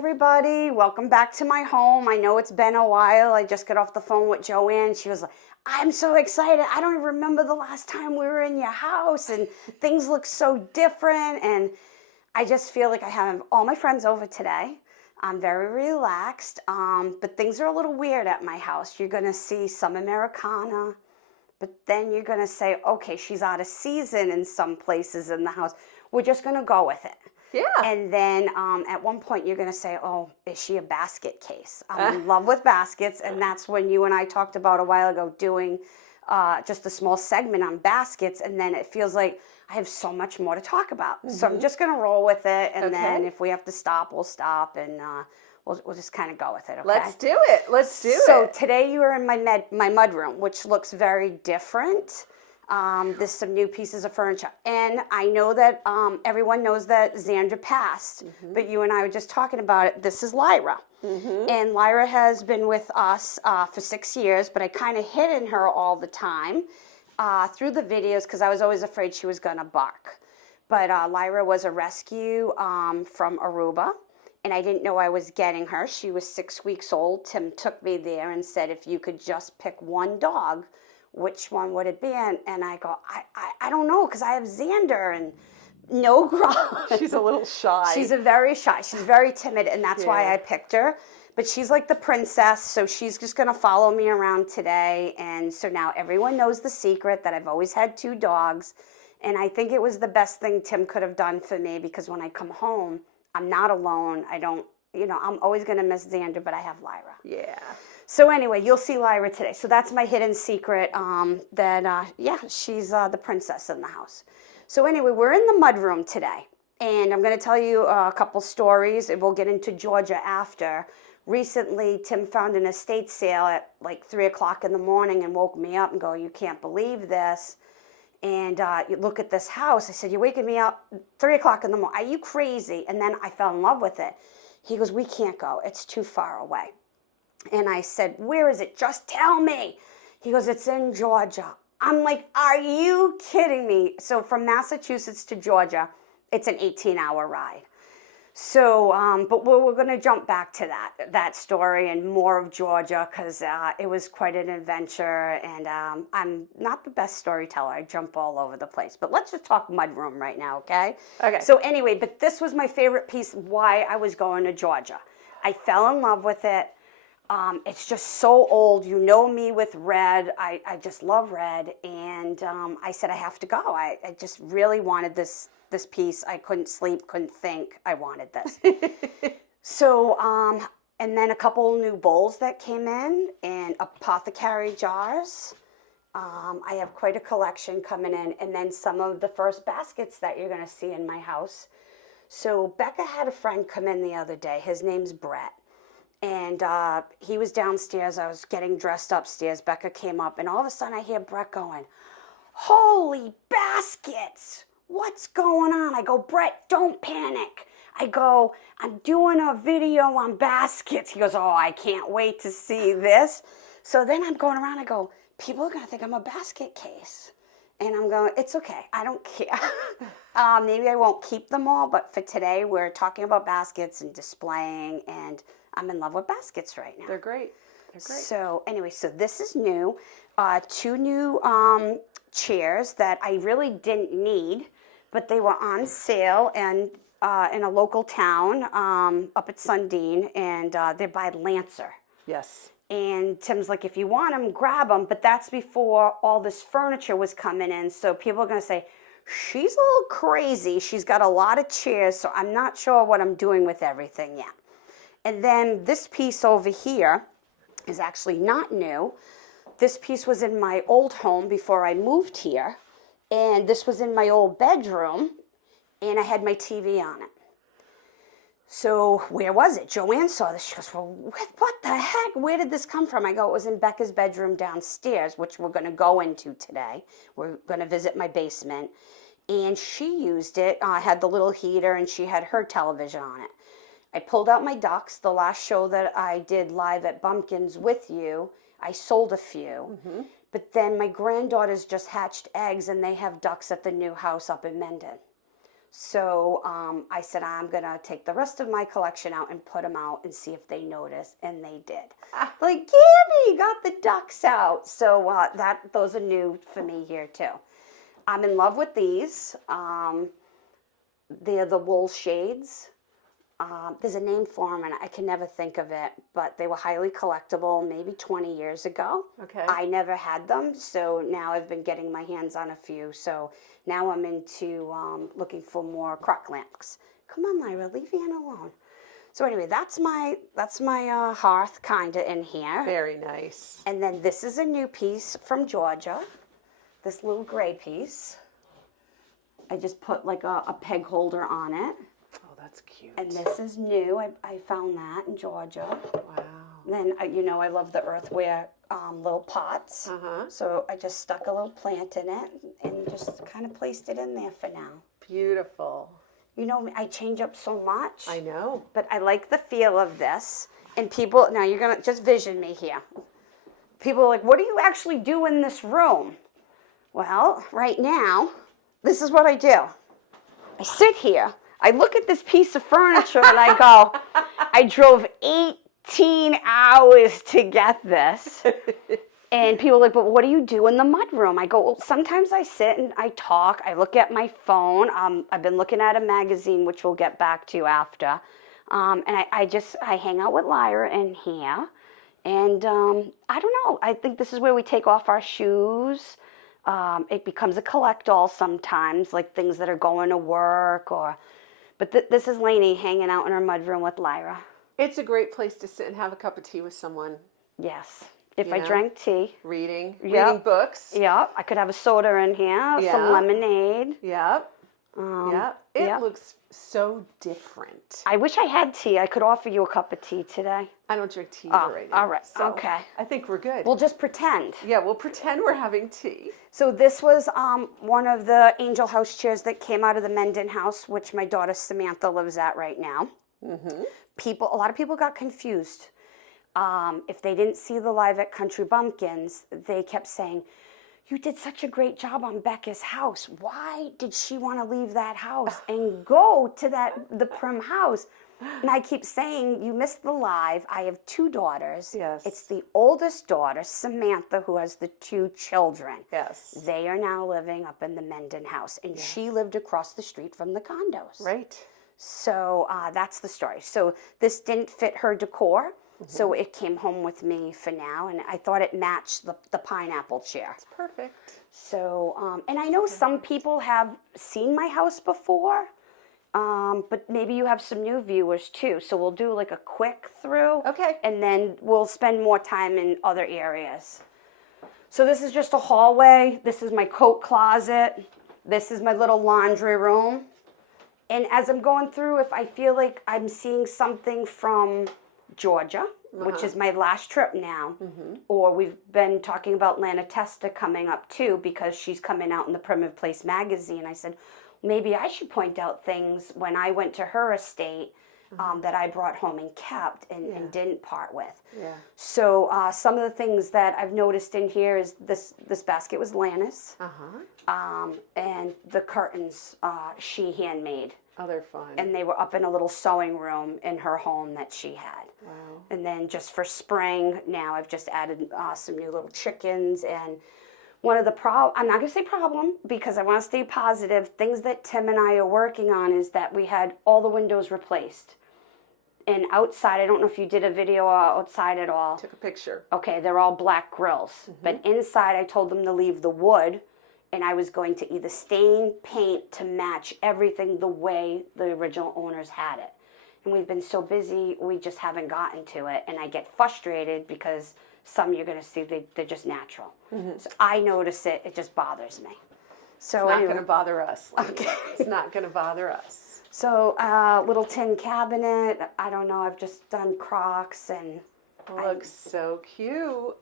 everybody. Welcome back to my home. I know it's been a while. I just got off the phone with Joanne. She was like, I'm so excited. I don't even remember the last time we were in your house and things look so different. And I just feel like I have all my friends over today. I'm very relaxed, but things are a little weird at my house. You're going to see some Americana, but then you're going to say, okay, she's out of season in some places in the house. We're just going to go with it. Yeah. And then at one point you're going to say, oh, is she a basket case? I'm in love with baskets. And that's when you and I talked about a while ago doing just a small segment on baskets. And then it feels like I have so much more to talk about. Mm-hmm. So I'm just going to roll with it. And then if we have to stop, we'll stop. And we'll just kind of go with it. Okay? Let's do it. Let's do it. So today you are in my mudroom, which looks very different. There's some new pieces of furniture. And I know that everyone knows that Xandra passed, but you and I were just talking about it. This is Lyra. And Lyra has been with us for 6 years, but I kind of hidden her all the time through the videos because I was always afraid she was going to bark. But Lyra was a rescue from Aruba, and I didn't know I was getting her. She was 6 weeks old. Tim took me there and said, if you could just pick one dog, which one would it be? And I go, I don't know, because I have Xander and no girl. She's a little shy. She's very shy. She's very timid, and that's why I picked her. But she's like the princess, so she's just going to follow me around today. And so now everyone knows the secret that I've always had 2 dogs. And I think it was the best thing Tim could have done for me, because when I come home, I'm not alone. I don't, I'm always going to miss Xander, but I have Lyra. Yeah. So anyway, you'll see Lyra today. So that's my hidden secret, she's the princess in the house. So anyway, we're in the mudroom today, and I'm going to tell you a couple stories, and we'll get into Georgia after. Recently, Tim found an estate sale at like 3 o'clock in the morning and woke me up and go, you can't believe this. And you look at this house. I said, you're waking me up 3 o'clock in the morning. Are you crazy? And then I fell in love with it. He goes, we can't go. It's too far away. And I said, where is it? Just tell me. He goes, it's in Georgia. I'm like, are you kidding me? So from Massachusetts to Georgia, it's an 18-hour ride. So, but we're going to jump back to that story and more of Georgia, because it was quite an adventure. And I'm not the best storyteller. I jump all over the place. But let's just talk mudroom right now, okay? Okay. So anyway, but this was my favorite piece, why I was going to Georgia. I fell in love with it. It's just so old. You know me with red. I just love red. And I said, I have to go. I just really wanted this piece. I couldn't sleep, couldn't think. I wanted this. So, and then a couple new bowls that came in and apothecary jars. I have quite a collection coming in. And then some of the first baskets that you're going to see in my house. So Becca had a friend come in the other day. His name's Brett. And he was downstairs. I was getting dressed upstairs. Becca came up, and all of a sudden I hear Brett going, holy baskets! What's going on? I go, Brett, don't panic. I go, I'm doing a video on baskets. He goes, oh, I can't wait to see this. So then I'm going around, I go, people are going to think I'm a basket case. And I'm going, it's okay. I don't care. Maybe I won't keep them all, but for today we're talking about baskets and displaying, and I'm in love with baskets right now. They're great. They're great. So anyway, so this is new. 2 new chairs that I really didn't need, but they were on sale and in a local town up at Sundin, and they're by Lancer. Yes. And Tim's like, if you want them, grab them. But that's before all this furniture was coming in. So people are going to say, she's a little crazy. She's got a lot of chairs, so I'm not sure what I'm doing with everything yet. And then this piece over here is actually not new. This piece was in my old home before I moved here. And this was in my old bedroom. And I had my TV on it. So where was it? Joanne saw this. She goes, well, what the heck? Where did this come from? I go, it was in Becca's bedroom downstairs, which we're going to go into today. We're going to visit my basement. And she used it. I had the little heater, and she had her television on it. I pulled out my ducks. The last show that I did live at Bumpkins with you, I sold a few. But then my granddaughters just hatched eggs, and they have ducks at the new house up in Mendon. So I said, I'm going to take the rest of my collection out and put them out and see if they notice. And they did. Like, Gabby, you got the ducks out. So those are new for me here too. I'm in love with these. They're the wool shades. There's a name for them, and I can never think of it, but they were highly collectible maybe 20 years ago. Okay. I never had them, so now I've been getting my hands on a few. So now I'm into looking for more crock lamps. Come on, Lyra, leave Anna alone. So anyway, that's my hearth kind of in here. Very nice. And then this is a new piece from Georgia, this little gray piece. I just put like a peg holder on it. Oh, that's cute. And this is new. I found that in Georgia. Wow. Then, I love the earthware little pots. So I just stuck a little plant in it and just kind of placed it in there for now. Beautiful. You know, I change up so much. I know. But I like the feel of this. And people, now you're going to just vision me here. People are like, what do you actually do in this room? Well, right now, this is what I do. I sit here. I look at this piece of furniture and I go, I drove 18 hours to get this. And people are like, but what do you do in the mudroom? I go, well, sometimes I sit and I talk. I look at my phone. I've been looking at a magazine, which we'll get back to after. And I hang out with Lyra in here. And I don't know. I think this is where we take off our shoes. It becomes a collect-all sometimes, like things that are going to work or... But this is Lainey hanging out in her mudroom with Lyra. It's a great place to sit and have a cup of tea with someone. Yes. If I drank tea. Reading books. Yep. I could have a soda in here, some lemonade. Yep. It looks so different. I wish I had tea. I could offer you a cup of tea today. I don't drink tea right now. All right. So okay. I think we're good. We'll just pretend. Yeah, we'll pretend we're having tea. So this was one of the angel house chairs that came out of the Menden house, which my daughter Samantha lives at right now. A lot of people got confused. If they didn't see the live at Country Bumpkins, they kept saying, you did such a great job on Becca's house. Why did she want to leave that house and go to the Prim house? And I keep saying, you missed the live. I have two daughters. Yes. It's the oldest daughter, Samantha, who has the two children. Yes. They are now living up in the Menden house. And she lived across the street from the condos. Right. So that's the story. So this didn't fit her decor. So it came home with me for now, and I thought it matched the pineapple chair. It's perfect. So, and I know some people have seen my house before, but maybe you have some new viewers too. So we'll do like a quick through. Okay. And then we'll spend more time in other areas. So this is just a hallway. This is my coat closet. This is my little laundry room. And as I'm going through, if I feel like I'm seeing something from Georgia, which is my last trip now, or we've been talking about Lana Testa coming up too, because she's coming out in the Primitive Place magazine. I said, maybe I should point out things when I went to her estate that I brought home and kept and didn't part with. Yeah. So some of the things that I've noticed in here is this basket was Lana's, and the curtains she handmade. Oh, they're fun. And they were up in a little sewing room in her home that she had. Wow. And then just for spring, now I've just added some new little chickens. And one of the I'm not going to say problem because I want to stay positive. Things that Tim and I are working on is that we had all the windows replaced. And outside, I don't know if you did a video outside at all. Took a picture. Okay, they're all black grills. But inside, I told them to leave the wood. And I was going to either stain, paint to match everything the way the original owners had it. And we've been so busy, we just haven't gotten to it. And I get frustrated because some you're going to see, they're just natural. So I notice it, it just bothers me. So It's not going to bother us. Okay. It's not going to bother us. So little tin cabinet, I don't know, I've just done Crocs and... Looks so cute. All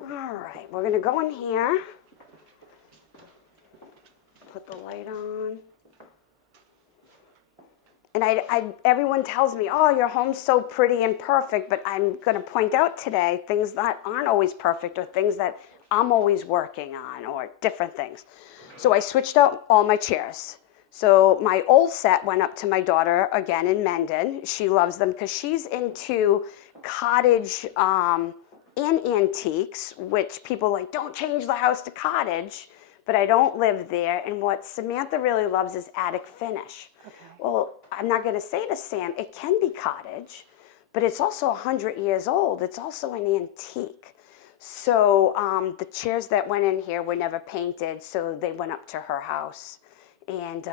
right, we're going to go in here. Put the light on. And everyone tells me, oh, your home's so pretty and perfect, but I'm going to point out today things that aren't always perfect or things that I'm always working on or different things. So I switched out all my chairs. So my old set went up to my daughter again in Mendon. She loves them because she's into cottage and antiques, which people like, don't change the house to cottage, but I don't live there. And what Samantha really loves is attic finish. Okay. Well, I'm not going to say to Sam, it can be cottage, but it's also 100 years old. It's also an antique. So the chairs that went in here were never painted, so they went up to her house. And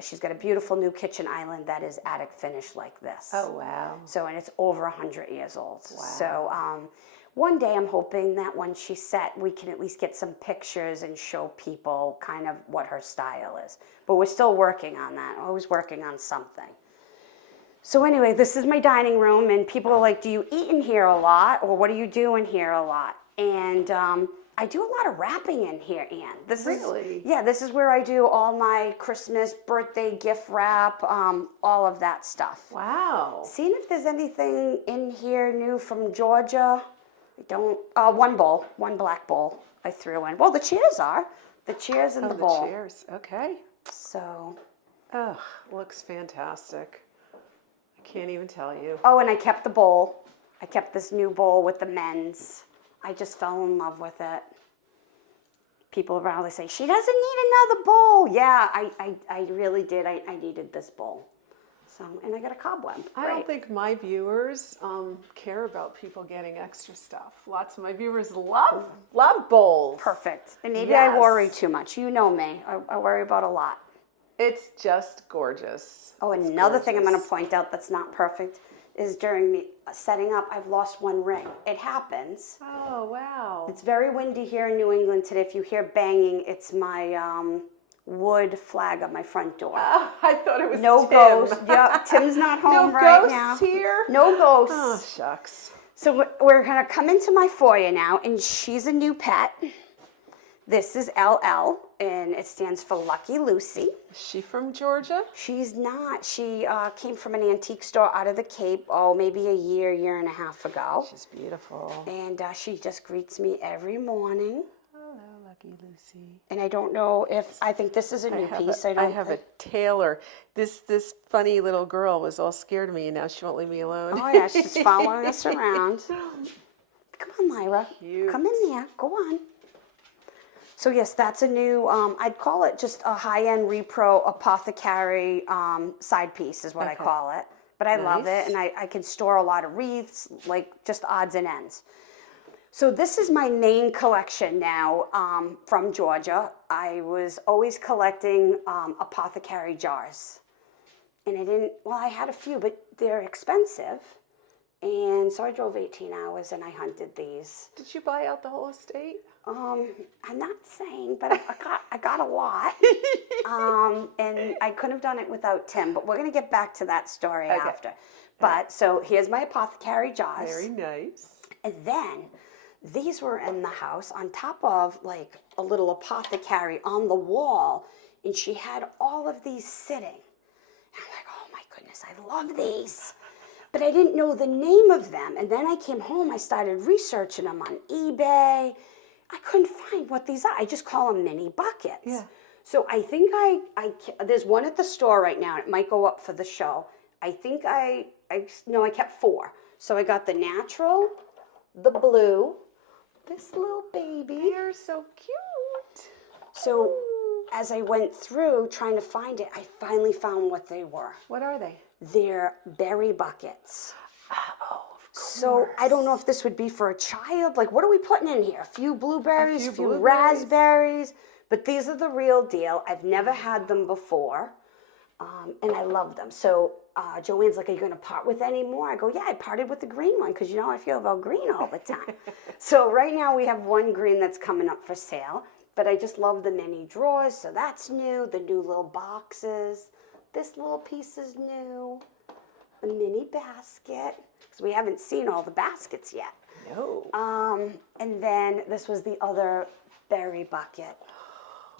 she's got a beautiful new kitchen island that is attic finish like this. Oh, wow. So, and it's over 100 years old. Wow. So one day I'm hoping that when she's set, we can at least get some pictures and show people kind of what her style is. But we're still working on that, always working on something. So anyway, this is my dining room, and people are like, do you eat in here a lot, or what do you do in here a lot? And I do a lot of wrapping in here, Anne. Really? This is where I do all my Christmas, birthday, gift wrap, all of that stuff. Wow. Seeing if there's anything in here new from Georgia. I don't, one bowl, one black bowl I threw in. Well, the chairs are. The chairs and the bowl. The chairs, okay. So. Oh, looks fantastic. I can't even tell you. Oh, and I kept the bowl. I kept this new bowl with the men's. I just fell in love with it. People around, they say, she doesn't need another bowl. Yeah, I really did. I needed this bowl. So, and I got a cobweb. I don't think my viewers care about people getting extra stuff. Lots of my viewers love bowls. Perfect. And maybe Yes. I worry too much. You know me. I worry about a lot. It's just gorgeous. Oh, It's another thing I'm going to gorgeous. point out that's not perfect is during me setting up, I've lost one ring. It happens. Oh, wow. It's very windy here in New England today. If you hear banging, it's my wood flag on my front door. Oh, I thought it was No Tim. ghosts. Yeah, Tim's not home No right ghosts now. here? No ghosts. Oh, shucks. So we're going to come into my foyer now, and she's a new pet. This is LL, and it stands for Lucky Lucy. Is she from Georgia? She's not. She came from an antique store out of the Cape, maybe a year and a half ago. She's beautiful. And she just greets me every morning. Hello, Lucky Lucy. And I don't know if, I think this is a new piece. I have a tailor. This funny little girl was all scared of me, and now she won't leave me alone. Oh yeah, she's following us around. Come on, Lyra. Cute. Come in there. Go on. So yes, that's a new, I'd call it just a high-end repro apothecary side piece is what I call it. But I love it, and I can store a lot of wreaths, like just odds and ends. So this is my main collection now from Georgia. I was always collecting apothecary jars. And I had a few, but they're expensive. And so I drove 18 hours and I hunted these. Did you buy out the whole estate? I'm not saying, but I got a lot. And I couldn't have done it without Tim, but we're going to get back to that story after. But so here's my apothecary jars. Very nice. And then these were in the house on top of like a little apothecary on the wall. And she had all of these sitting. And I'm like, oh my goodness, I love these. But I didn't know the name of them. And then I came home, I started researching them on eBay. I couldn't find what these are. I just call them mini buckets. Yeah. So I think there's one at the store right now. It might go up for the show. I think I kept 4. So I got the natural, the blue, this little baby. They're so cute. So as I went through trying to find it, I finally found what they were. What are they? They're berry buckets. Oh, of course. So I don't know if this would be for a child. Like, what are we putting in here? A few blueberries, a few blueberries. raspberries. But these are the real deal. I've never had them before, and I love them. So Joanne's like, are you going to part with any more? I go, yeah, I parted with the green one because, I feel about green all the time. So right now we have one green that's coming up for sale. But I just love the mini drawers, so that's new. The new little boxes. This little piece is new. The mini basket, because we haven't seen all the baskets yet. No. And then this was the other berry bucket.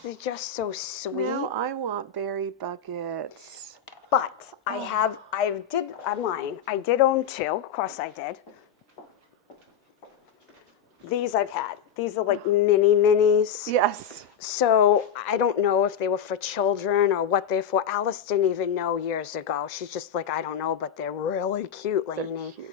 They're just so sweet. Now I want berry buckets. But I'm lying. I did own 2. Of course I did. These I've had. These are like mini minis. Yes. So I don't know if they were for children or what they're for. Alice didn't even know years ago. She's just like, I don't know, but they're really cute, Lainey. Cute.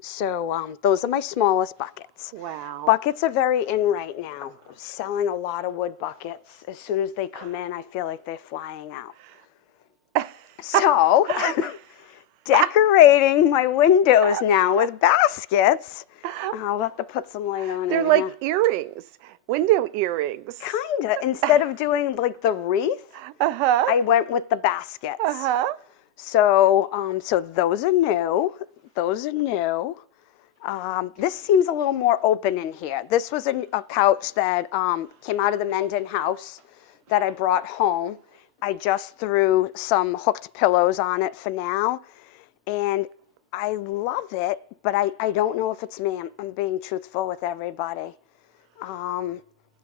So those are my smallest buckets. Wow. Buckets are very in right now. Selling a lot of wood buckets. As soon as they come in, I feel like they're flying out. So, decorating my windows now with baskets. I'll have to put some light on it. They're like earrings, window earrings. Kinda. Instead of doing like the wreath, I went with the baskets. So, so those are new. Those are new. This seems a little more open in here. This was a couch that came out of the Menden house that I brought home. I just threw some hooked pillows on it for now. And I love it, but I don't know if it's me. I'm being truthful with everybody.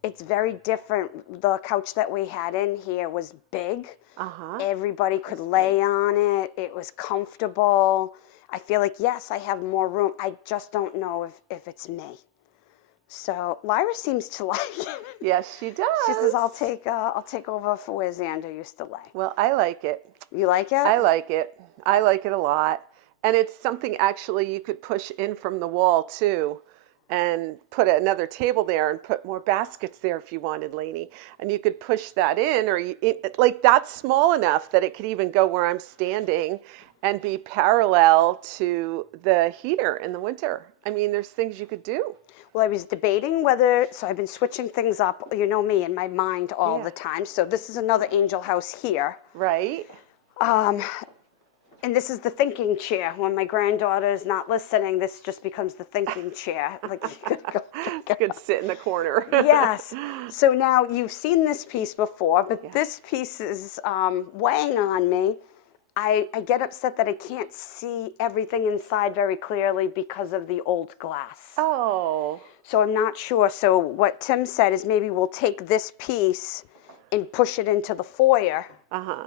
It's very different. The couch that we had in here was big. Everybody could lay on it. It was comfortable. I feel like, yes, I have more room. I just don't know if it's me. So Lyra seems to like it. Yes, she does. She says, I'll take over for where Xander used to lay. Well, I like it. You like it? I like it. I like it a lot. And it's something actually you could push in from the wall too and put another table there and put more baskets there if you wanted, Lainey. And you could push that in, or like that's small enough that it could even go where I'm standing and be parallel to the heater in the winter. I mean, there's things you could do. Well, I was debating whether, so I've been switching things up, you know me, in my mind all the time. So this is another angel house here. Right. And this is the thinking chair. When my granddaughter is not listening, this just becomes the thinking chair. Like, you could go. You could sit in the corner. Yes. So now you've seen this piece before, but this piece is weighing on me. I get upset that I can't see everything inside very clearly because of the old glass. Oh. So I'm not sure. So what Tim said is maybe we'll take this piece and push it into the foyer,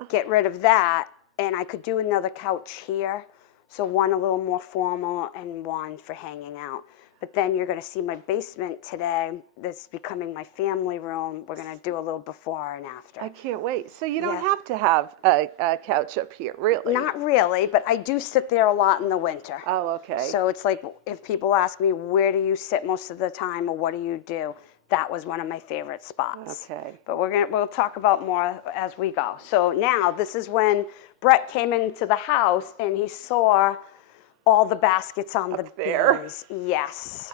get rid of that, and I could do another couch here. So one a little more formal and one for hanging out. But then you're going to see my basement today. This is becoming my family room. We're going to do a little before and after. I can't wait. So you don't have to have a couch up here, really? Not really, but I do sit there a lot in the winter. Oh, okay. So it's like if people ask me, where do you sit most of the time or what do you do? That was one of my favorite spots. Okay. But we'll talk about more as we go. So now this is when Brett came into the house and he saw all the baskets on the beams. Yes.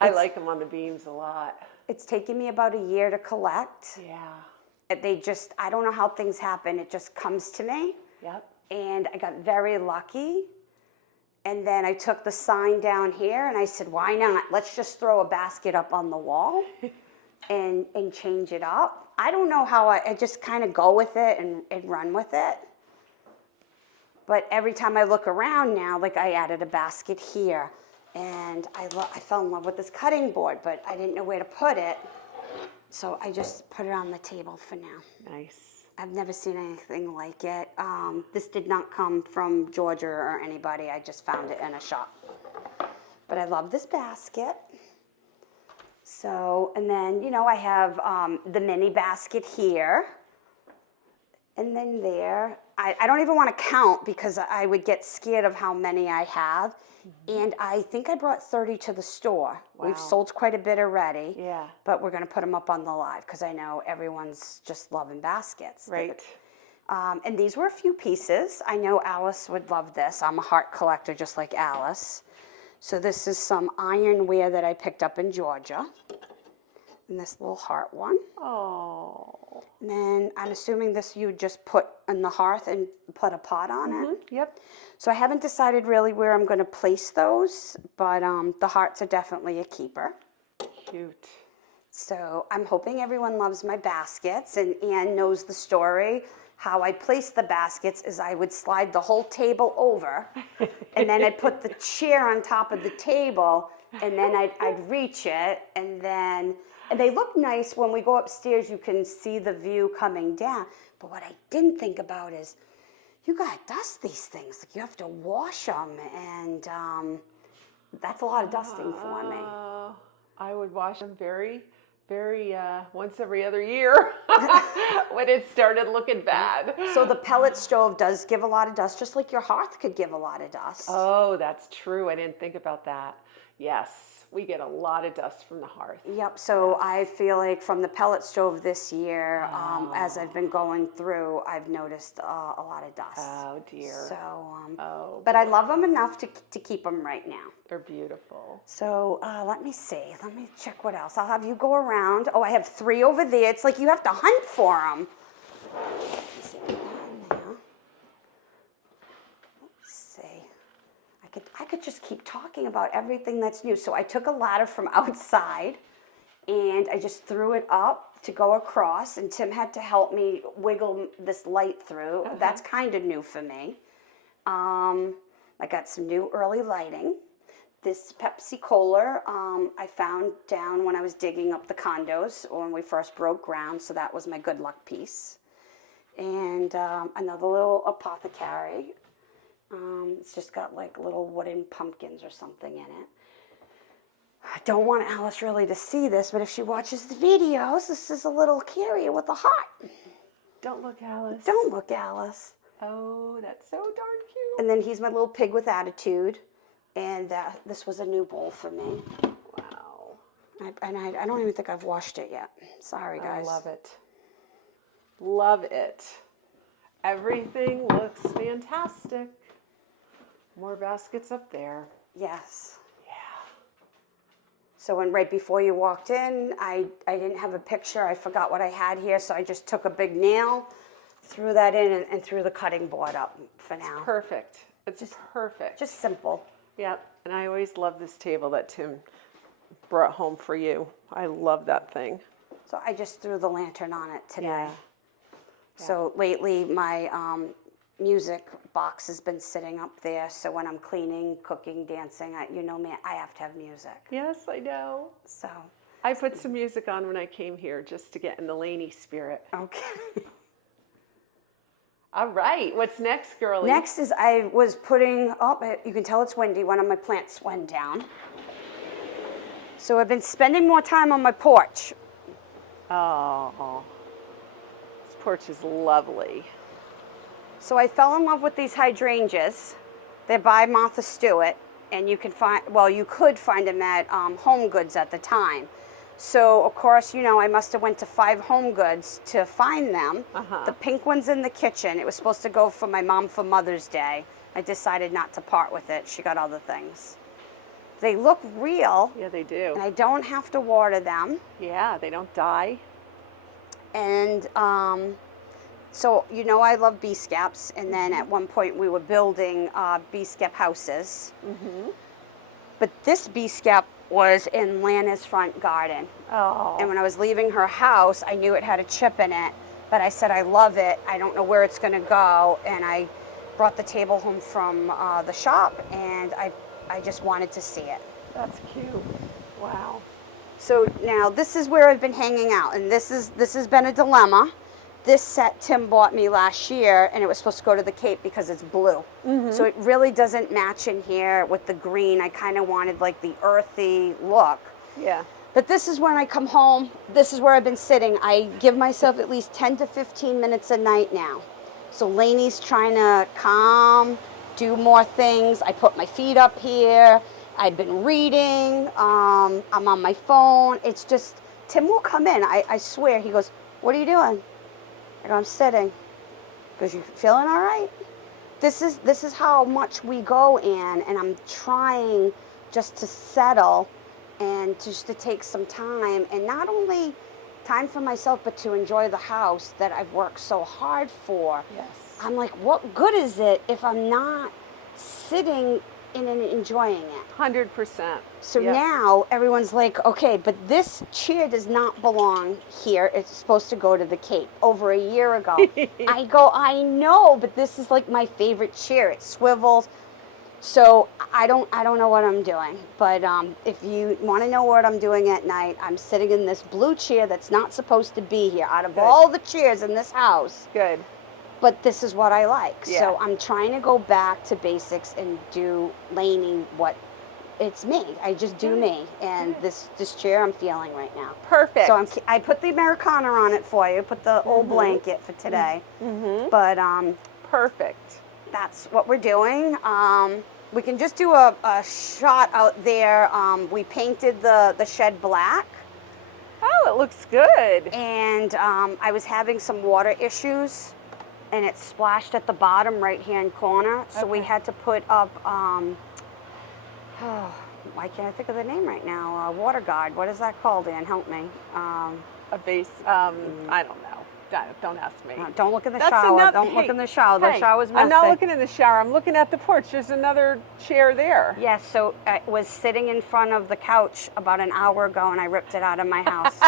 I like them on the beams a lot. It's taken me about a year to collect. Yeah. I don't know how things happen. It just comes to me. Yep. And I got very lucky. And then I took the sign down here and I said, why not? Let's just throw a basket up on the wall and change it up. I don't know how I just kind of go with it and run with it. But every time I look around now, like I added a basket here. And I fell in love with this cutting board, but I didn't know where to put it. So I just put it on the table for now. Nice. I've never seen anything like it. This did not come from Georgia or anybody. I just found it in a shop. But I love this basket. So, and then, I have the mini basket here. And then there. I don't even want to count because I would get scared of how many I have. And I think I brought 30 to the store. Wow. We've sold quite a bit already. Yeah. But we're going to put them up on the live because I know everyone's just loving baskets. Right. And these were a few pieces. I know Alice would love this. I'm a heart collector just like Alice. So this is some ironware that I picked up in Georgia. And this little heart one. Oh. And then I'm assuming this you just put in the hearth and put a pot on it. Yep. So I haven't decided really where I'm going to place those, but the hearts are definitely a keeper. Cute. So I'm hoping everyone loves my baskets, and Anne knows the story. How I placed the baskets is I would slide the whole table over, and then I'd put the chair on top of the table, and then I'd reach it, and they look nice. When we go upstairs, you can see the view coming down. But what I didn't think about is you got to dust these things. Like you have to wash them, and that's a lot of dusting for me. would wash them very, very once every other year when it started looking bad. So the pellet stove does give a lot of dust, just like your hearth could give a lot of dust. Oh, that's true. I didn't think about that. Yes, we get a lot of dust from the hearth. Yep, so I feel like from the pellet stove this year, as I've been going through, I've noticed a lot of dust. Oh, dear. So, but I love them enough to keep them right now. They're beautiful. So let me see. Let me check what else. I'll have you go around. Oh, I have 3 over there. It's like you have to hunt for them. Let's see, put that in there. Let's see. I could just keep talking about everything that's new. So I took a ladder from outside and I just threw it up to go across, and Tim had to help me wiggle this light through. That's kind of new for me. I got some new early lighting. This Pepsi Cola I found down when I was digging up the condos when we first broke ground, so that was my good luck piece. And another little apothecary. It's just got like little wooden pumpkins or something in it. I don't want Alice really to see this, but if she watches the videos, this is a little carrier with a heart. Don't look, Alice. Don't look, Alice. Oh, that's so darn cute. And then he's my little pig with attitude. And this was a new bowl for me. Wow. I don't even think I've washed it yet. Sorry, guys. I love it. Love it. Everything looks fantastic. More baskets up there. Yes. Yeah. So right before you walked in, I didn't have a picture. I forgot what I had here, so I just took a big nail, threw that in, and threw the cutting board up for now. Perfect. It's just perfect. Just simple. Yep. And I always love this table that Tim brought home for you. I love that thing. So I just threw the lantern on it today. Yeah. So lately, my music box has been sitting up there. So when I'm cleaning, cooking, dancing, you know me, I have to have music. Yes, I know. So I put some music on when I came here just to get in the Lainey spirit. okay. All right. What's next, girlie? Next is I was putting, you can tell it's windy, one of my plants went down. So I've been spending more time on my porch. Oh, this porch is lovely. So I fell in love with these hydrangeas. They're by Martha Stewart, and you could find them at Home Goods at the time. So, of course, you know, I must have went to 5 Home Goods to find them. The pink one's in the kitchen. It was supposed to go for my mom for Mother's Day. I decided not to part with it. She got other things. They look real. Yeah, they do. And I don't have to water them. Yeah, they don't die. And so, you know, I love bee scaps. And then at one point we were building bee scap houses. But this bee scap was in Lana's front garden. Oh. And when I was leaving her house, I knew it had a chip in it, but I said, I love it. I don't know where it's gonna go. And I brought the table home from the shop, and I just wanted to see it. That's cute. Wow. So now this is where I've been hanging out, and this has been a dilemma. This set Tim bought me last year, and it was supposed to go to the Cape because it's blue. So it really doesn't match in here with the green. I kind of wanted like the earthy look. Yeah. But this is when I come home. This is where I've been sitting. I give myself at least 10 to 15 minutes a night now. So Lainey's trying to calm, do more things. I put my feet up here. I've been reading. I'm on my phone. It's just, Tim will come in. I swear. He goes, what are you doing? I go, I'm sitting. Because you feeling all right? This is how much we go in, and I'm trying just to settle and just to take some time, and not only time for myself, but to enjoy the house that I've worked so hard for. Yes. I'm like, what good is it if I'm not sitting in and enjoying it? 100%. So now everyone's like, okay, but this chair does not belong here. It's supposed to go to the Cape. Over a year ago. I go, I know, but this is like my favorite chair. It swivels. So I don't know what I'm doing. But if you want to know what I'm doing at night, I'm sitting in this blue chair that's not supposed to be here. Out of all the chairs in this house. Good. But this is what I like. Yeah. So I'm trying to go back to basics and do Lainey what it's me. I just do me. And this chair I'm feeling right now. Perfect. So I put the Americana on it for you. Put the old blanket for today. But perfect. that's what we're doing. We can just do a shot out there. We painted the shed black. Oh, it looks good. And I was having some water issues, and it splashed at the bottom right-hand corner. So we had to put up, why can't I think of the name right now? Water guard. What is that called, Dan? Help me. A base, I don't know. Don't ask me. Don't look in the shower. Don't look in the shower. The shower's messy. I'm not looking in the shower. I'm looking at the porch. There's another chair there. Yes, so I was sitting in front of the couch about an hour ago, and I ripped it out of my house.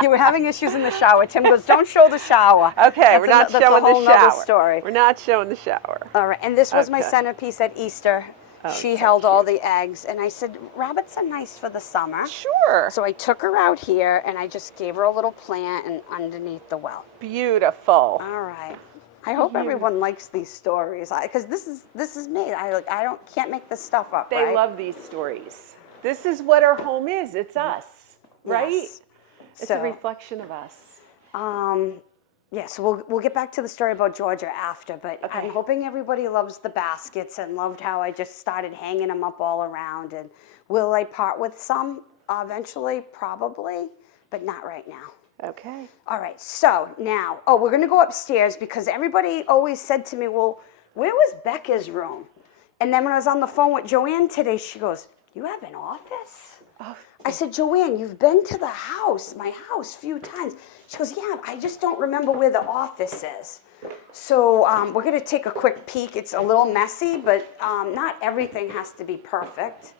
You were having issues in the shower. Tim goes, don't show the shower. Okay, we're not showing the shower. That's a whole nother story. We're not showing the shower. All right, and this was my centerpiece at Easter. She held all the eggs, and I said, rabbits are nice for the summer. Sure. So I took her out here, and I just gave her a little plant and underneath the well. Beautiful. All right. I hope everyone likes these stories, because this is me. I can't make this stuff up. They love these stories. This is what our home is. It's us, right? Yes. It's a reflection of us. Yeah, so we'll get back to the story about Georgia after, but I'm hoping everybody loves the baskets and loved how I just started hanging them up all around. And will I part with some eventually? Probably, but not right now. Okay. All right, so now, we're going to go upstairs because everybody always said to me, well, where was Becca's room? And then when I was on the phone with Joanne today, she goes, you have an office? Oh. I said, Joanne, you've been to the house, my house, a few times. She goes, yeah, I just don't remember where the office is. So we're going to take a quick peek. It's a little messy, but not everything has to be perfect.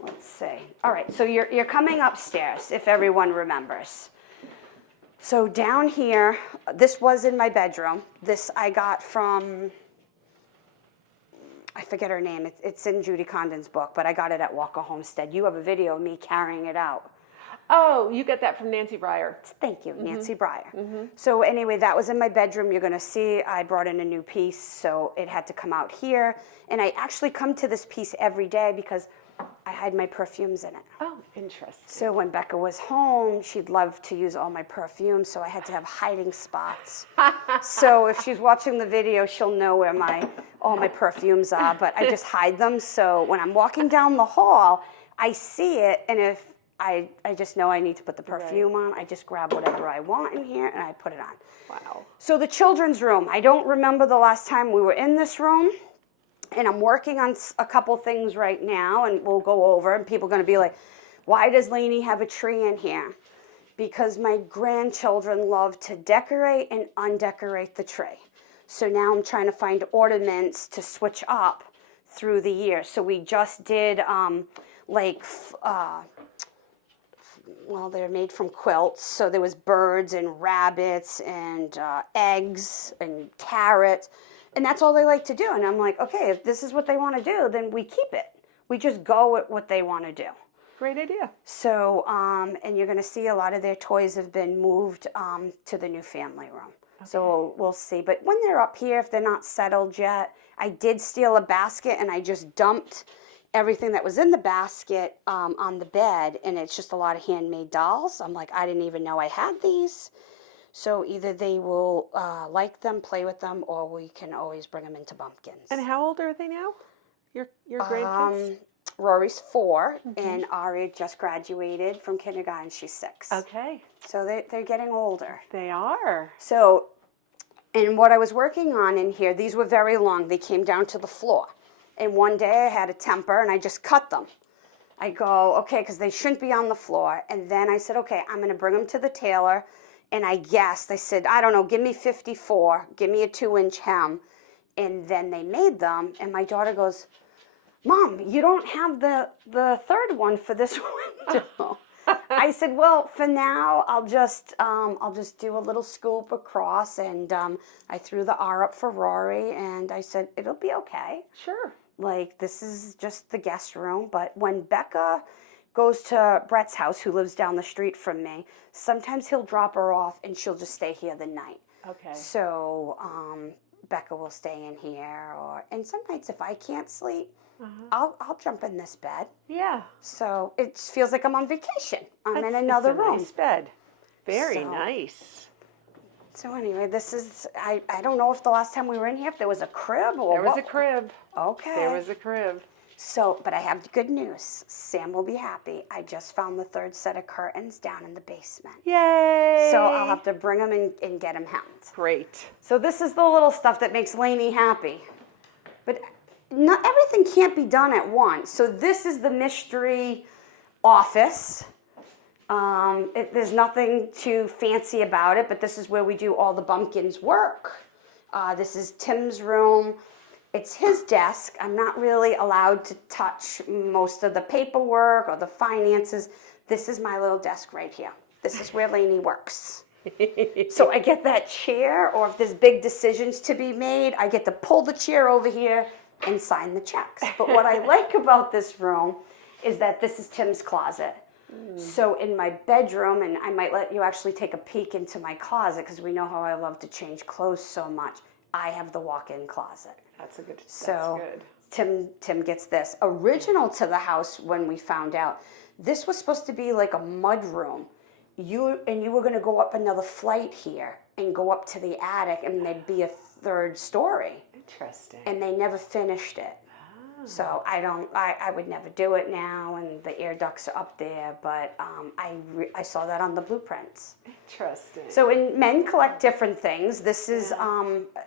Let's see. All right, so you're coming upstairs, if everyone remembers. So down here, this was in my bedroom. This I got from, I forget her name. It's in Judy Condon's book, but I got it at Walker Homestead. You have a video of me carrying it out. Oh, you got that from Nancy Breyer. Thank you, Nancy Breyer. So anyway, that was in my bedroom. You're going to see I brought in a new piece, so it had to come out here. And I actually come to this piece every day because I hide my perfumes in it. Oh, interesting. So when Becca was home, she'd love to use all my perfumes, so I had to have hiding spots. So if she's watching the video, she'll know where all my perfumes are, but I just hide them. So when I'm walking down the hall, I see it, and if I just know I need to put the perfume on, I just grab whatever I want in here, and I put it on. Wow. So the children's room, I don't remember the last time we were in this room. And I'm working on a couple things right now, and we'll go over, and people are going to be like, why does Lainey have a tree in here? Because my grandchildren love to decorate and undecorate the tree. So now I'm trying to find ornaments to switch up through the year. So we just did, well, they're made from quilts. So there was birds and rabbits and eggs and carrots. And that's all they like to do. And I'm like, okay, if this is what they want to do, then we keep it. We just go with what they want to do. Great idea. So, and you're going to see a lot of their toys have been moved to the new family room. Okay. So we'll see. But when they're up here, if they're not settled yet, I did steal a basket and I just dumped everything that was in the basket on the bed. And it's just a lot of handmade dolls. I'm like, I didn't even know I had these. So either they will like them, play with them, or we can always bring them into bumpkins. And how old are they now? Your grandkids? Rory's 4, and Ari just graduated from kindergarten. She's 6. Okay. So they're getting older. They are. So, and what I was working on in here, these were very long. They came down to the floor. And one day I had a temper, and I just cut them. I go, okay, because they shouldn't be on the floor. And then I said, okay, I'm going to bring them to the tailor. And I guessed, I said, I don't know, give me 54, give me a 2-inch hem. And then they made them, and my daughter goes, Mom, you don't have the third one for this window. I said, well, for now, I'll just do a little scoop across, and I threw the R up for Rory, and I said, it'll be okay. Sure. Like, this is just the guest room, but when Becca goes to Brett's house, who lives down the street from me, sometimes he'll drop her off and she'll just stay here the night. Okay. So Becca will stay in here, and some nights if I can't sleep, I'll jump in this bed. Yeah. So it feels like I'm on vacation. I'm in It's another a room. nice bed. Very So- nice. So anyway, this is, I don't know if the last time we were in here, if there was a crib or There was what. a crib. Okay. There was a crib. So, but I have good news. Sam will be happy. I just found the third set of curtains down in the basement. Yay! So I'll have to bring them and get them hemmed. Great. So this is the little stuff that makes Lainey happy. But not everything can't be done at once. So this is the mystery office. There's nothing too fancy about it, but this is where we do all the bumpkins work. This is Tim's room. It's his desk. I'm not really allowed to touch most of the paperwork or the finances. This is my little desk right here. This is where Lainey works. So I get that chair, or if there's big decisions to be made, I get to pull the chair over here and sign the checks. But what I like about this room is that this is Tim's closet. So in my bedroom, and I might let you actually take a peek into my closet because we know how I love to change clothes so much. I have the walk-in closet. That's a good. So That's good. Tim gets this. Original to the house when we found out, this was supposed to be like a mud room. You were going to go up another flight here and go up to the attic, and there'd be a third story. Interesting. And they never finished it. So I would never do it now, and the air ducts are up there, but I saw that on the blueprints. Interesting. So men collect different things. This is,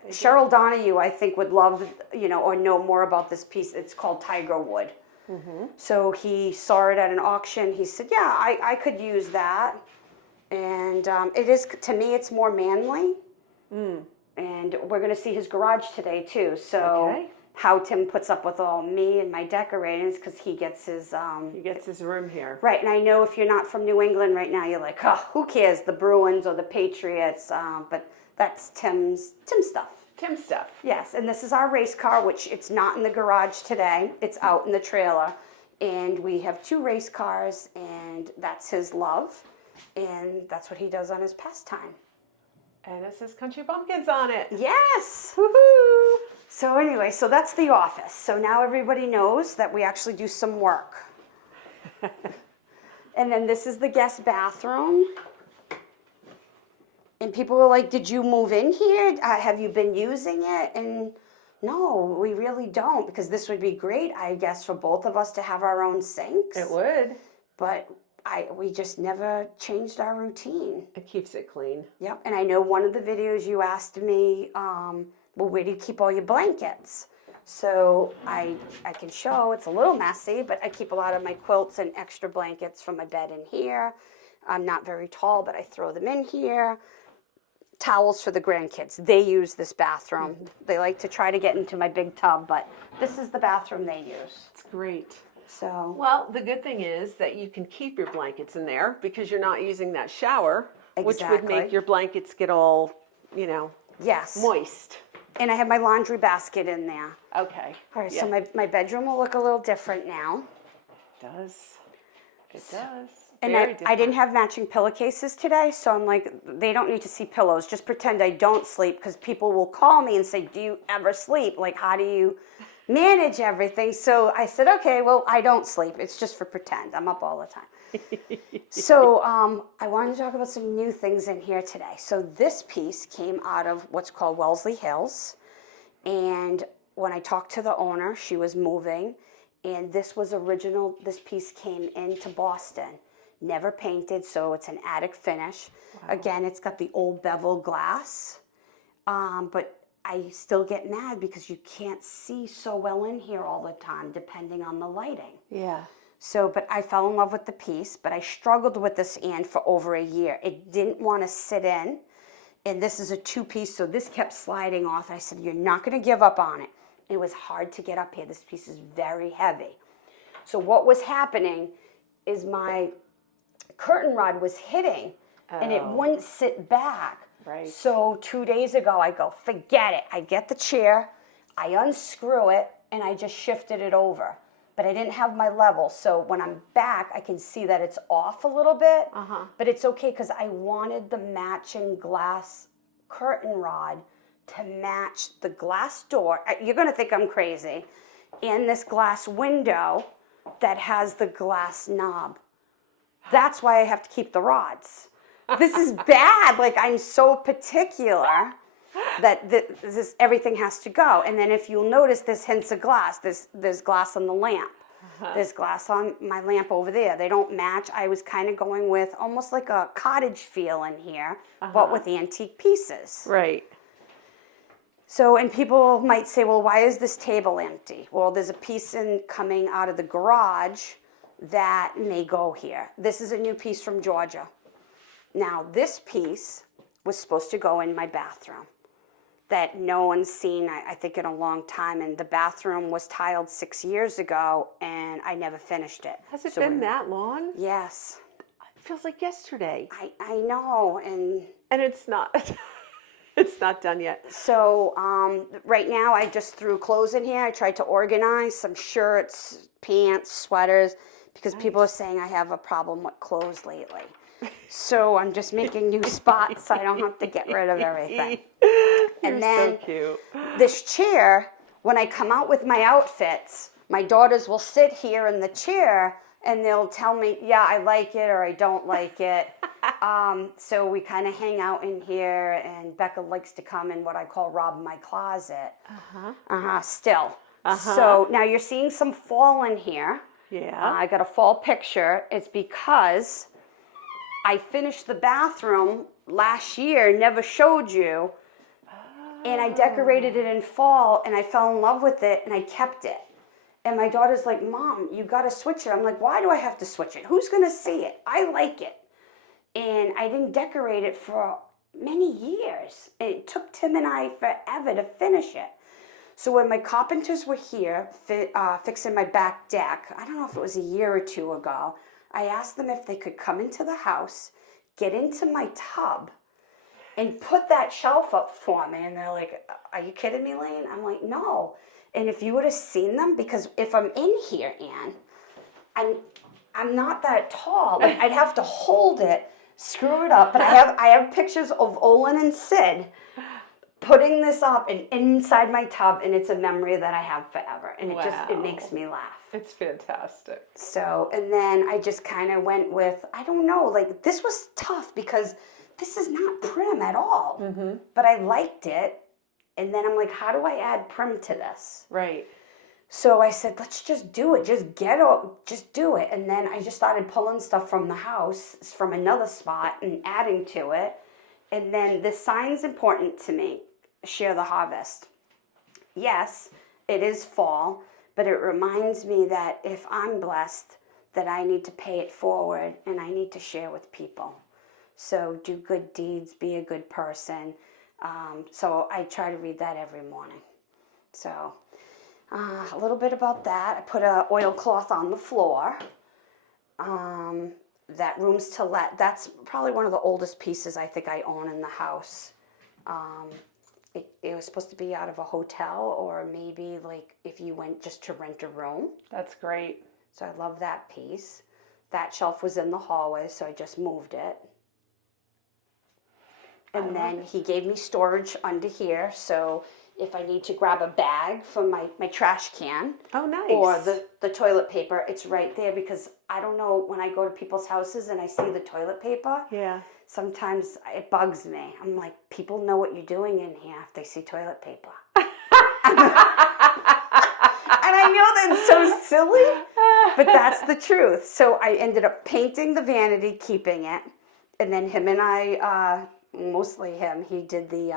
Cheryl Donahue, I think, would love, or know more about this piece. It's called Tiger Wood. So he saw it at an auction. He said, yeah, I could use that. And it is, to me, it's more manly. And we're going to see his garage today, too. So. Okay. How Tim puts up with all me and my decorators because he gets his He gets his room here. right. And I know if you're not from New England right now, you're like, oh, who cares, the Bruins or the Patriots? But that's Tim stuff. Tim stuff. Yes, and this is our race car, which it's not in the garage today. It's out in the trailer, and we have 2 race cars, and that's his love, and that's what he does on his pastime. And it says Country Bumpkins on it. Yes. Woohoo! So anyway, so that's the office. So now everybody knows that we actually do some work. And then this is the guest bathroom. And people were like, did you move in here? Have you been using it? And no, we really don't, because this would be great, I guess, for both of us to have our own sinks. It would. But we just never changed our routine. It keeps it clean. Yep, and I know one of the videos you asked me, well, where do you keep all your blankets? So I can show, it's a little messy, but I keep a lot of my quilts and extra blankets from my bed in here. I'm not very tall, but I throw them in here. Towels for the grandkids. They use this bathroom. They like to try to get into my big tub, but this is the bathroom they use. It's great. So, Well, the good thing is that you can keep your blankets in there because you're not using that shower, which would Exactly. make your blankets get all, yes. moist. And I have my laundry basket in there. Okay. All right, Yeah. so my bedroom will look a little different now. It does. It does. And Very I different. didn't have matching pillowcases today, so I'm like, they don't need to see pillows. Just pretend I don't sleep, because people will call me and say, do you ever sleep? Like, how do you manage everything? So I said, okay, well, I don't sleep. It's just for pretend. I'm up all the time. So I wanted to talk about some new things in here today. So this piece came out of what's called Wellesley Hills. And when I talked to the owner, she was moving. And this was original. This piece came into Boston. Never painted, so it's an attic finish. Wow. Again, it's got the old bevel glass. But I still get mad because you can't see so well in here all the time, depending on the lighting. Yeah. So, but I fell in love with the piece, but I struggled with this and for over a year. It didn't want to sit in, and this is a 2-piece, so this kept sliding off. I said, you're not going to give up on it. It was hard to get up here. This piece is very heavy. So what was happening is my curtain rod was hitting, and it wouldn't sit back. Right. So 2 days ago, I go, forget it. I get the chair, I unscrew it, and I just shifted it over. But I didn't have my level, so when I'm back, I can see that it's off a little bit. But it's okay, because I wanted the matching glass curtain rod to match the glass door. You're going to think I'm crazy. And this glass window that has the glass knob. That's why I have to keep the rods. This is bad. Like, I'm so particular that this everything has to go. And then if you'll notice, there's hints of glass. There's glass on the lamp. There's glass on my lamp over there. They don't match. I was kind of going with almost like a cottage feel in here, but with antique pieces. Right. So, and people might say, well, why is this table empty? Well, there's a piece coming out of the garage that may go here. This is a new piece from Georgia. Now, this piece was supposed to go in my bathroom that no one's seen, I think, in a long time. And the bathroom was tiled 6 years ago, and I never finished it. Has it been that long? Yes. It feels like yesterday. I know, and it's not. It's not done yet. So right now I just threw clothes in here. I tried to organize some shirts, pants, sweaters, because people are saying I have a problem with clothes lately. So I'm just making new spots so I don't have to get rid of everything. And then so cute. This chair, when I come out with my outfits, my daughters will sit here in the chair and they'll tell me, yeah, I like it or I don't like it. So we kind of hang out in here, and Becca likes to come and what I call rob my closet. Still. So now you're seeing some fall in here. Yeah. I got a fall picture. It's because I finished the bathroom last year, never showed you, and I decorated it in fall, and I fell in love with it, and I kept it. And my daughter's like, Mom, you got to switch it. I'm like, why do I have to switch it? Who's going to see it? I like it. And I didn't decorate it for many years. It took Tim and I forever to finish it. So when my carpenters were here fixing my back deck, I don't know if it was a year or two ago, I asked them if they could come into the house, get into my tub, and put that shelf up for me. And they're like, are you kidding me, Lane? I'm like, no. And if you would have seen them, because if I'm in here, Ann, I'm not that tall. Like, I'd have to hold it, screw it up. But I have pictures of Olin and Sid putting this up and inside my tub, and it's a memory that I have forever. And it makes me laugh. It's fantastic. So, and then I just kind of went with, I don't know, like, this was tough because this is not prim at all. But I liked it. And then I'm like, how do I add prim to this? Right. So I said, let's just do it. Just do it. And then I just started pulling stuff from the house, from another spot, and adding to it. And then the sign's important to me. Share the harvest. Yes, it is fall, but it reminds me that if I'm blessed, that I need to pay it forward and I need to share with people. So do good deeds, be a good person. So I try to read that every morning. So a little bit about that. I put a oilcloth on the floor. That room's to let. That's probably one of the oldest pieces I think I own in the house. It was supposed to be out of a hotel, or maybe like if you went just to rent a room. That's great. So I love that piece. That shelf was in the hallway, so I just moved it. And then he gave me storage under here, so if I need to grab a bag from my trash can. Oh, nice. Or the toilet paper, it's right there, because I don't know, when I go to people's houses and I see the toilet paper, yeah, sometimes it bugs me. I'm like, people know what you're doing in here if they see toilet paper. And I know that's so silly, but that's the truth. So I ended up painting the vanity, keeping it, and then him and I, mostly him, he did the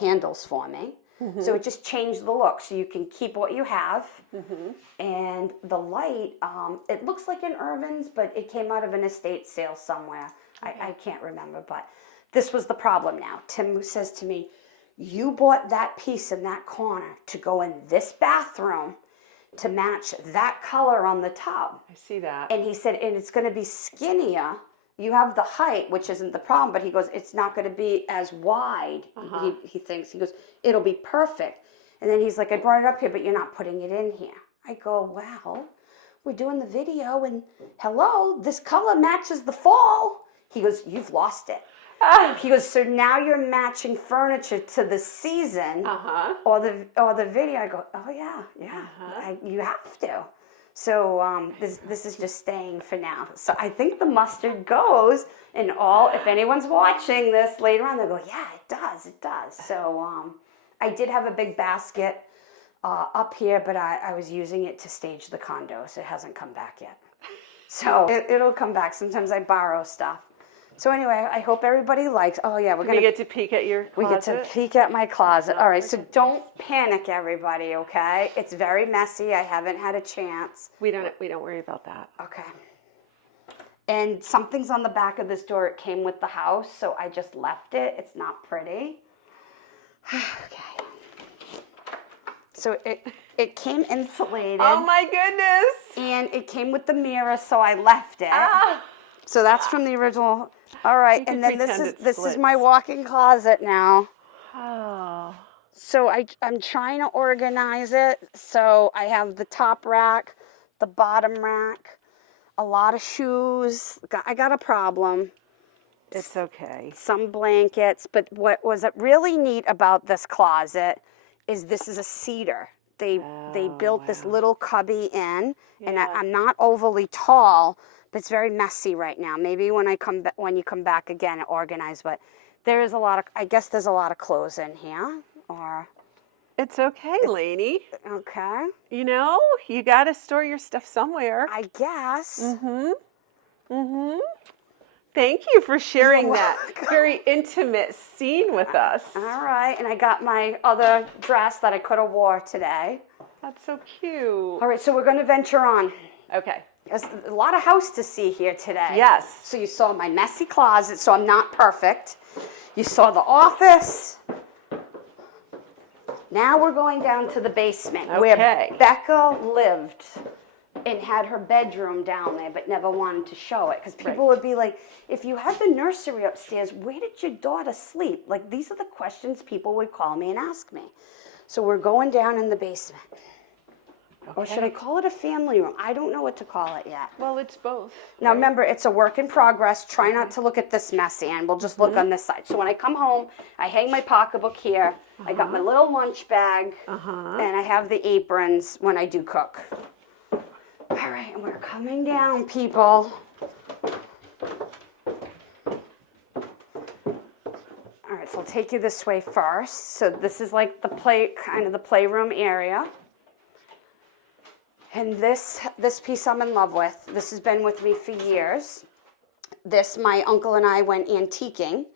handles for me. So it just changed the look. So you can keep what you have. And the light, it looks like an Irvin's, but it came out of an estate sale somewhere. I can't remember, but this was the problem now. Tim says to me, you bought that piece in that corner to go in this bathroom to match that color on the tub. I see that. And he said, and it's going to be skinnier. You have the height, which isn't the problem, but he goes, it's not going to be as wide. He thinks, he goes, it'll be perfect. And then he's like, I brought it up here, but you're not putting it in here. I go, well, we're doing the video, and hello, this color matches the fall. He goes, you've lost it. He goes, so now you're matching furniture to the season or the video. I go, oh yeah, you have to. So this is just staying for now. So I think the mustard goes in all. If anyone's watching this later on, they'll go, yeah, it does. So I did have a big basket up here, but I was using it to stage the condo, so it hasn't come back yet. So it'll come back. Sometimes I borrow stuff. So anyway, I hope everybody likes. Oh yeah, we get to peek at your closet. We get to peek at my closet. All right, so don't panic, everybody. Okay, it's very messy. I haven't had a chance. We don't worry about that. Okay. And something's on the back of this door. It came with the house, so I just left it. It's not pretty. Okay. So it came insulated. Oh my goodness! And it came with the mirror, so I left it. So that's from the original. All right, and then this is my walk-in closet now. Oh. So I'm trying to organize it. So I have the top rack, the bottom rack, a lot of shoes. I got a problem. It's okay. Some blankets, but what was really neat about this closet is this is a cedar. They built this little cubby in, and I'm not overly tall. But it's very messy right now. Maybe when you come back again, organize. But there is I guess there's a lot of clothes in here. Or it's okay, Lainey. Okay. You know, you got to store your stuff somewhere. I guess. Thank you for sharing that very intimate scene with us. All right, and I got my other dress that I could have wore today. That's so cute. All right, so we're going to venture on. Okay. There's a lot of house to see here today. Yes. So you saw my messy closet, so I'm not perfect. You saw the office. Now we're going down to the basement where Becca lived and had her bedroom down there, but never wanted to show it because people would be like, if you had the nursery upstairs, where did your daughter sleep? Like, these are the questions people would call me and ask me. So we're going down in the basement. Okay. Or should I call it a family room? I don't know what to call it yet. Well, it's both. Now, remember, it's a work in progress. Try not to look at this mess, Ann. We'll just look on this side. So when I come home, I hang my pocketbook here. I got my little lunch bag. And I have the aprons when I do cook. All right, and we're coming down, people. All right, so I'll take you this way first. So this is like the playroom area. And this piece I'm in love with. This has been with me for years. This, my uncle and I went antiquing,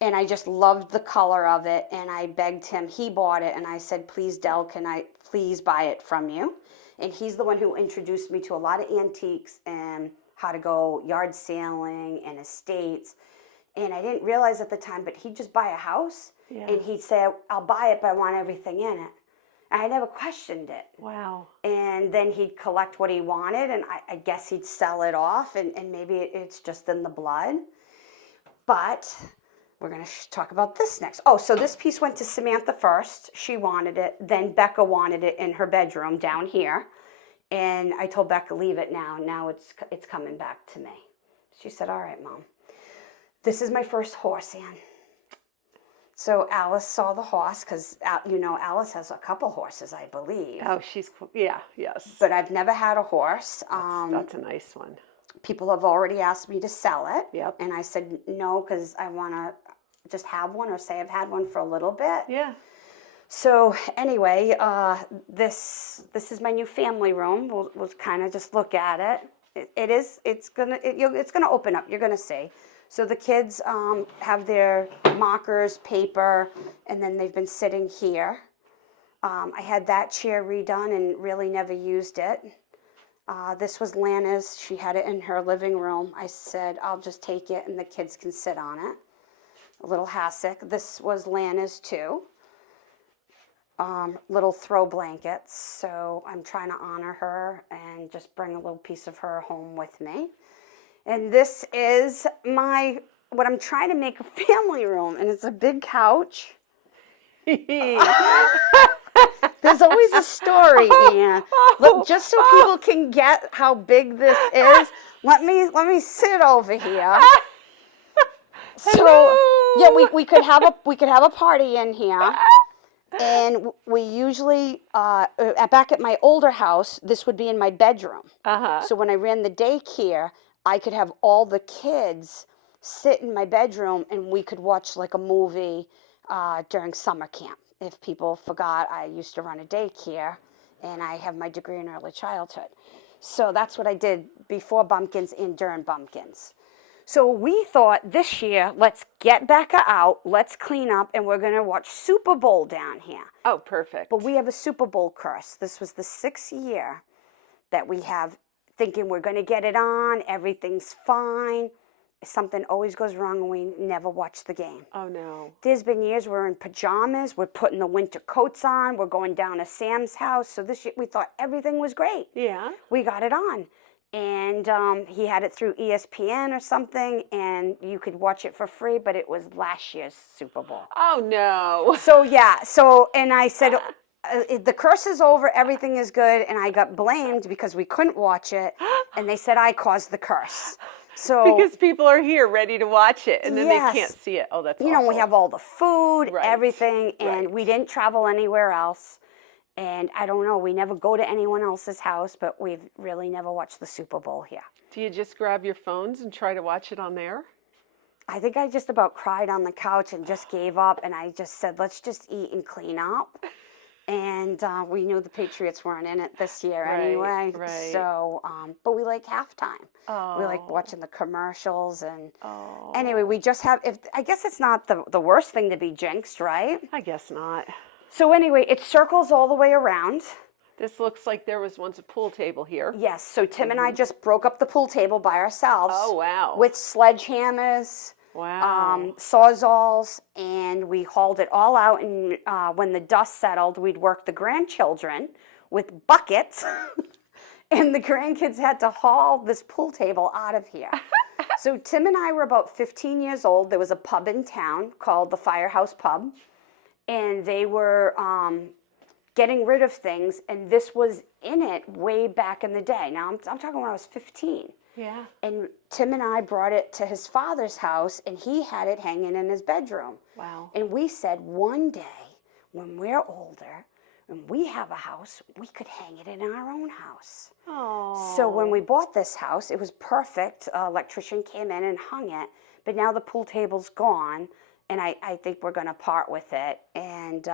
and I just loved the color of it, and I begged him. He bought it, and I said, please, Del, can I please buy it from you? And he's the one who introduced me to a lot of antiques and how to go yard sailing and estates. And I didn't realize at the time, but he'd just buy a house, and he'd say, I'll buy it, but I want everything in it. And I never questioned it. Wow. And then he'd collect what he wanted, and I guess he'd sell it off, and maybe it's just in the blood. But we're going to talk about this next. Oh, so this piece went to Samantha first. She wanted it. Then Becca wanted it in her bedroom down here. And I told Becca, leave it now. Now it's coming back to me. She said, all right, Mom. This is my first horse, Ann. So Alice saw the horse because, Alice has a couple horses, I believe. Oh, yes. But I've never had a horse. That's a nice one. People have already asked me to sell it. Yep. And I said no because I want to just have one or say I've had one for a little bit. Yeah. So anyway, this is my new family room. We'll kind of just look at it. It's gonna open up. You're gonna see. So the kids have their markers, paper, and then they've been sitting here. I had that chair redone and really never used it. This was Lana's. She had it in her living room. I said, I'll just take it and the kids can sit on it. A little hassock. This was Lana's too. Little throw blankets. So I'm trying to honor her and just bring a little piece of her home with me. And this is what I'm trying to make a family room, and it's a big couch. There's always a story, Ann. Look, just so people can get how big this is, let me sit over here. So yeah, we could have a party in here. And we usually, back at my older house, this would be in my bedroom. So when I ran the daycare, I could have all the kids sit in my bedroom and we could watch like a movie during summer camp. If people forgot, I used to run a daycare and I have my degree in early childhood. So that's what I did before bumpkins and during bumpkins. So we thought this year, let's get Becca out, let's clean up, and we're going to watch Super Bowl down here. Oh, perfect. But we have a Super Bowl curse. This was the 6th year that we have thinking we're going to get it on, everything's fine. Something always goes wrong and we never watch the game. Oh, no. There's been years we're in pajamas, we're putting the winter coats on, we're going down to Sam's house. So this year we thought everything was great. Yeah. We got it on. And he had it through ESPN or something, and you could watch it for free, but it was last year's Super Bowl. Oh, no. So, yeah. And I said, the curse is over, everything is good, and I got blamed because we couldn't watch it, and they said I caused the curse. So Because people are here ready to watch it, and then Yes. they can't see it. Oh, that's you know, we awful. have all the food, Right. everything, and Right. we didn't travel anywhere else. And I don't know, we never go to anyone else's house, but we've really never watched the Super Bowl here. Do you just grab your phones and try to watch it on there? I think I just about cried on the couch and just gave up, and I just said, let's just eat and clean up. And we knew the Patriots weren't in it this year Right, anyway. right. So, but we like halftime. We like Oh. watching the commercials. And Oh. anyway, we just have, I guess it's not the worst thing to be jinxed, right? I guess not. So anyway, it circles all the way around. This looks like there was once a pool table here. Yes, so Tim and I just broke up the pool table by ourselves. Oh, wow. With sledgehammers, Wow. sawzalls, and we hauled it all out. And when the dust settled, we'd work the grandchildren with buckets, and the grandkids had to haul this pool table out of here. So Tim and I were about 15 years old. There was a pub in town called the Firehouse Pub, and they were getting rid of things, and this was in it way back in the day. Now, I'm talking when I was 15. Yeah. And Tim and I brought it to his father's house, and he had it hanging in his bedroom. Wow. And we said, one day, when we're older, and we have a house, we could hang it in our own house. Oh. So when we bought this house, it was perfect. Electrician came in and hung it, but now the pool table's gone, and I think we're going to part with it. And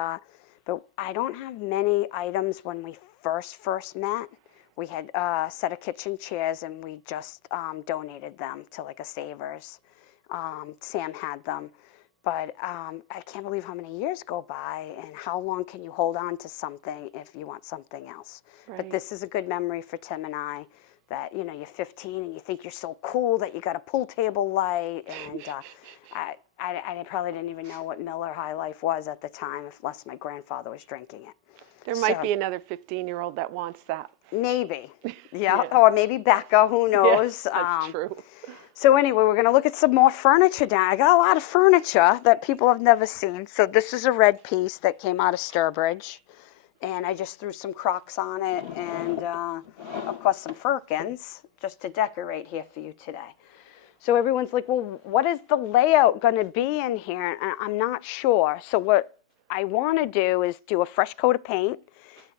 but I don't have many items when we first met. We had a set of kitchen chairs, and we just donated them to like a Savers. Sam had them. But I can't believe how many years go by, and how long can you hold on to something if you want something else. Right. But this is a good memory for Tim and I, that, you know, you're 15 and you think you're so cool that you got a pool table light. And I probably didn't even know what Miller High Life was at the time, unless my grandfather was drinking it. There might be another 15-year-old that wants that. Maybe. Yeah. Or maybe Becca, who knows. Yes, that's true. So anyway, we're going to look at some more furniture down. I got a lot of furniture that people have never seen. So this is a red piece that came out of Sturbridge. And I just threw some Crocs on it and, of course, some Firkins just to decorate here for you today. So everyone's like, well, what is the layout going to be in here? And I'm not sure. So what I want to do is do a fresh coat of paint.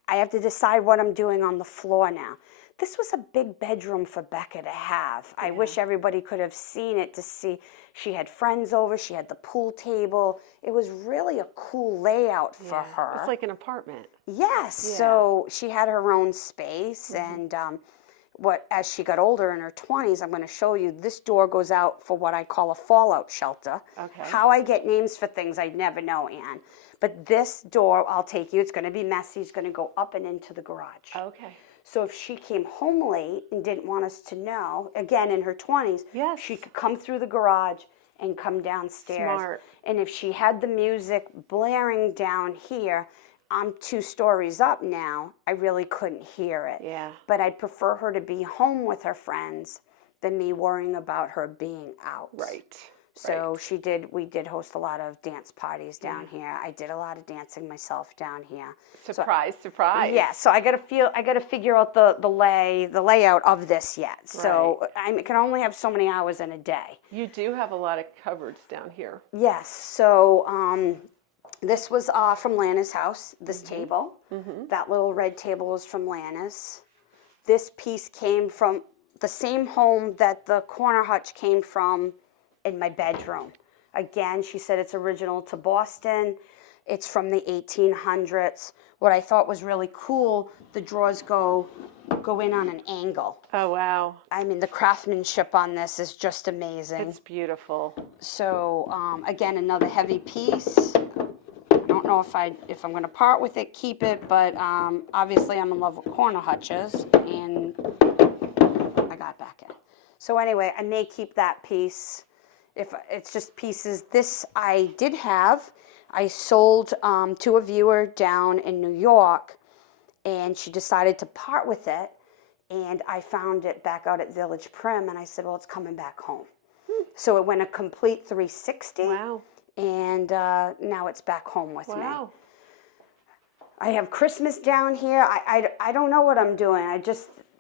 I have to decide what I'm doing on the floor now. This was a big bedroom for Becca to have. I wish everybody could have seen it to see. She had friends over. She had the pool table. It was really a cool layout for her. It's like an apartment. Yes. Yeah. So she had her own space. And as she got older in her 20s, I'm going to show you, this door goes out for what I call a fallout shelter. Okay. How I get names for things I'd never know, Ann. But this door, I'll take you. It's going to be messy. It's going to go up and into the garage. Okay. So if she came home late and didn't want us to know, again, in her 20s, Yes. she could come through the garage and come downstairs. Smart. And if she had the music blaring down here, I'm 2 stories up now, I really couldn't hear it. Yeah. But I'd prefer her to be home with her friends than me worrying about her being out. Right. So we did host a lot of dance parties down here. I did a lot of dancing myself down here. Surprise, surprise. Yeah, so I gotta figure out the layout of this yet. So I can only have so many hours in a day. You do have a lot of cupboards down here. Yes, so this was from Lana's house, this table. That little red table was from Lana's. This piece came from the same home that the corner hutch came from in my bedroom. Again, she said it's original to Boston. It's from the 1800s. What I thought was really cool, the drawers go in on an angle. Oh, wow. I mean, the craftsmanship on this is just amazing. It's beautiful. So, again, another heavy piece. I don't know if I'm going to part with it, keep it, but obviously I'm in love with corner hutches, and I got back in. So anyway, I may keep that piece. If it's just pieces, this I did have. I sold to a viewer down in New York, and she decided to part with it, and I found it back out at Village Prim, and I said, well, it's coming back home. So it went a complete 360. Wow. And now it's back home with me. Wow. I have Christmas down here. I don't know what I'm doing.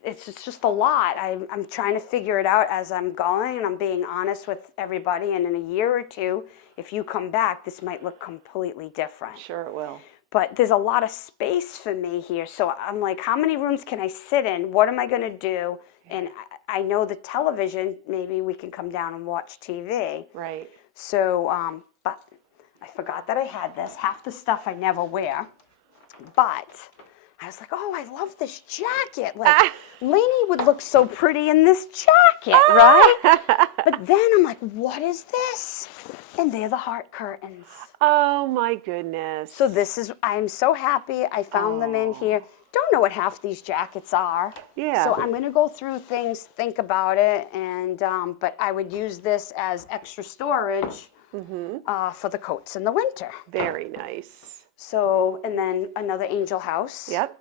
It's just a lot. I'm trying to figure it out as I'm going, and I'm being honest with everybody. And in a year or two, if you come back, this might look completely different. Sure it will. But there's a lot of space for me here. So I'm like, how many rooms can I sit in? What am I going to do? And I know the television, maybe we can come down and watch TV. Right. So, but I forgot that I had this. Half the stuff I never wear. But I was like, oh, I love this jacket. Like, Lainey would look so pretty in this jacket, right? But then I'm like, what is this? And they're the heart curtains. Oh, my goodness. So I'm so happy I found them in here. Don't know what half these jackets are. Yeah. So I'm going to go through things, think about it, and but I would use this as extra storage for the coats in the winter. Very nice. So, and then another angel house. Yep.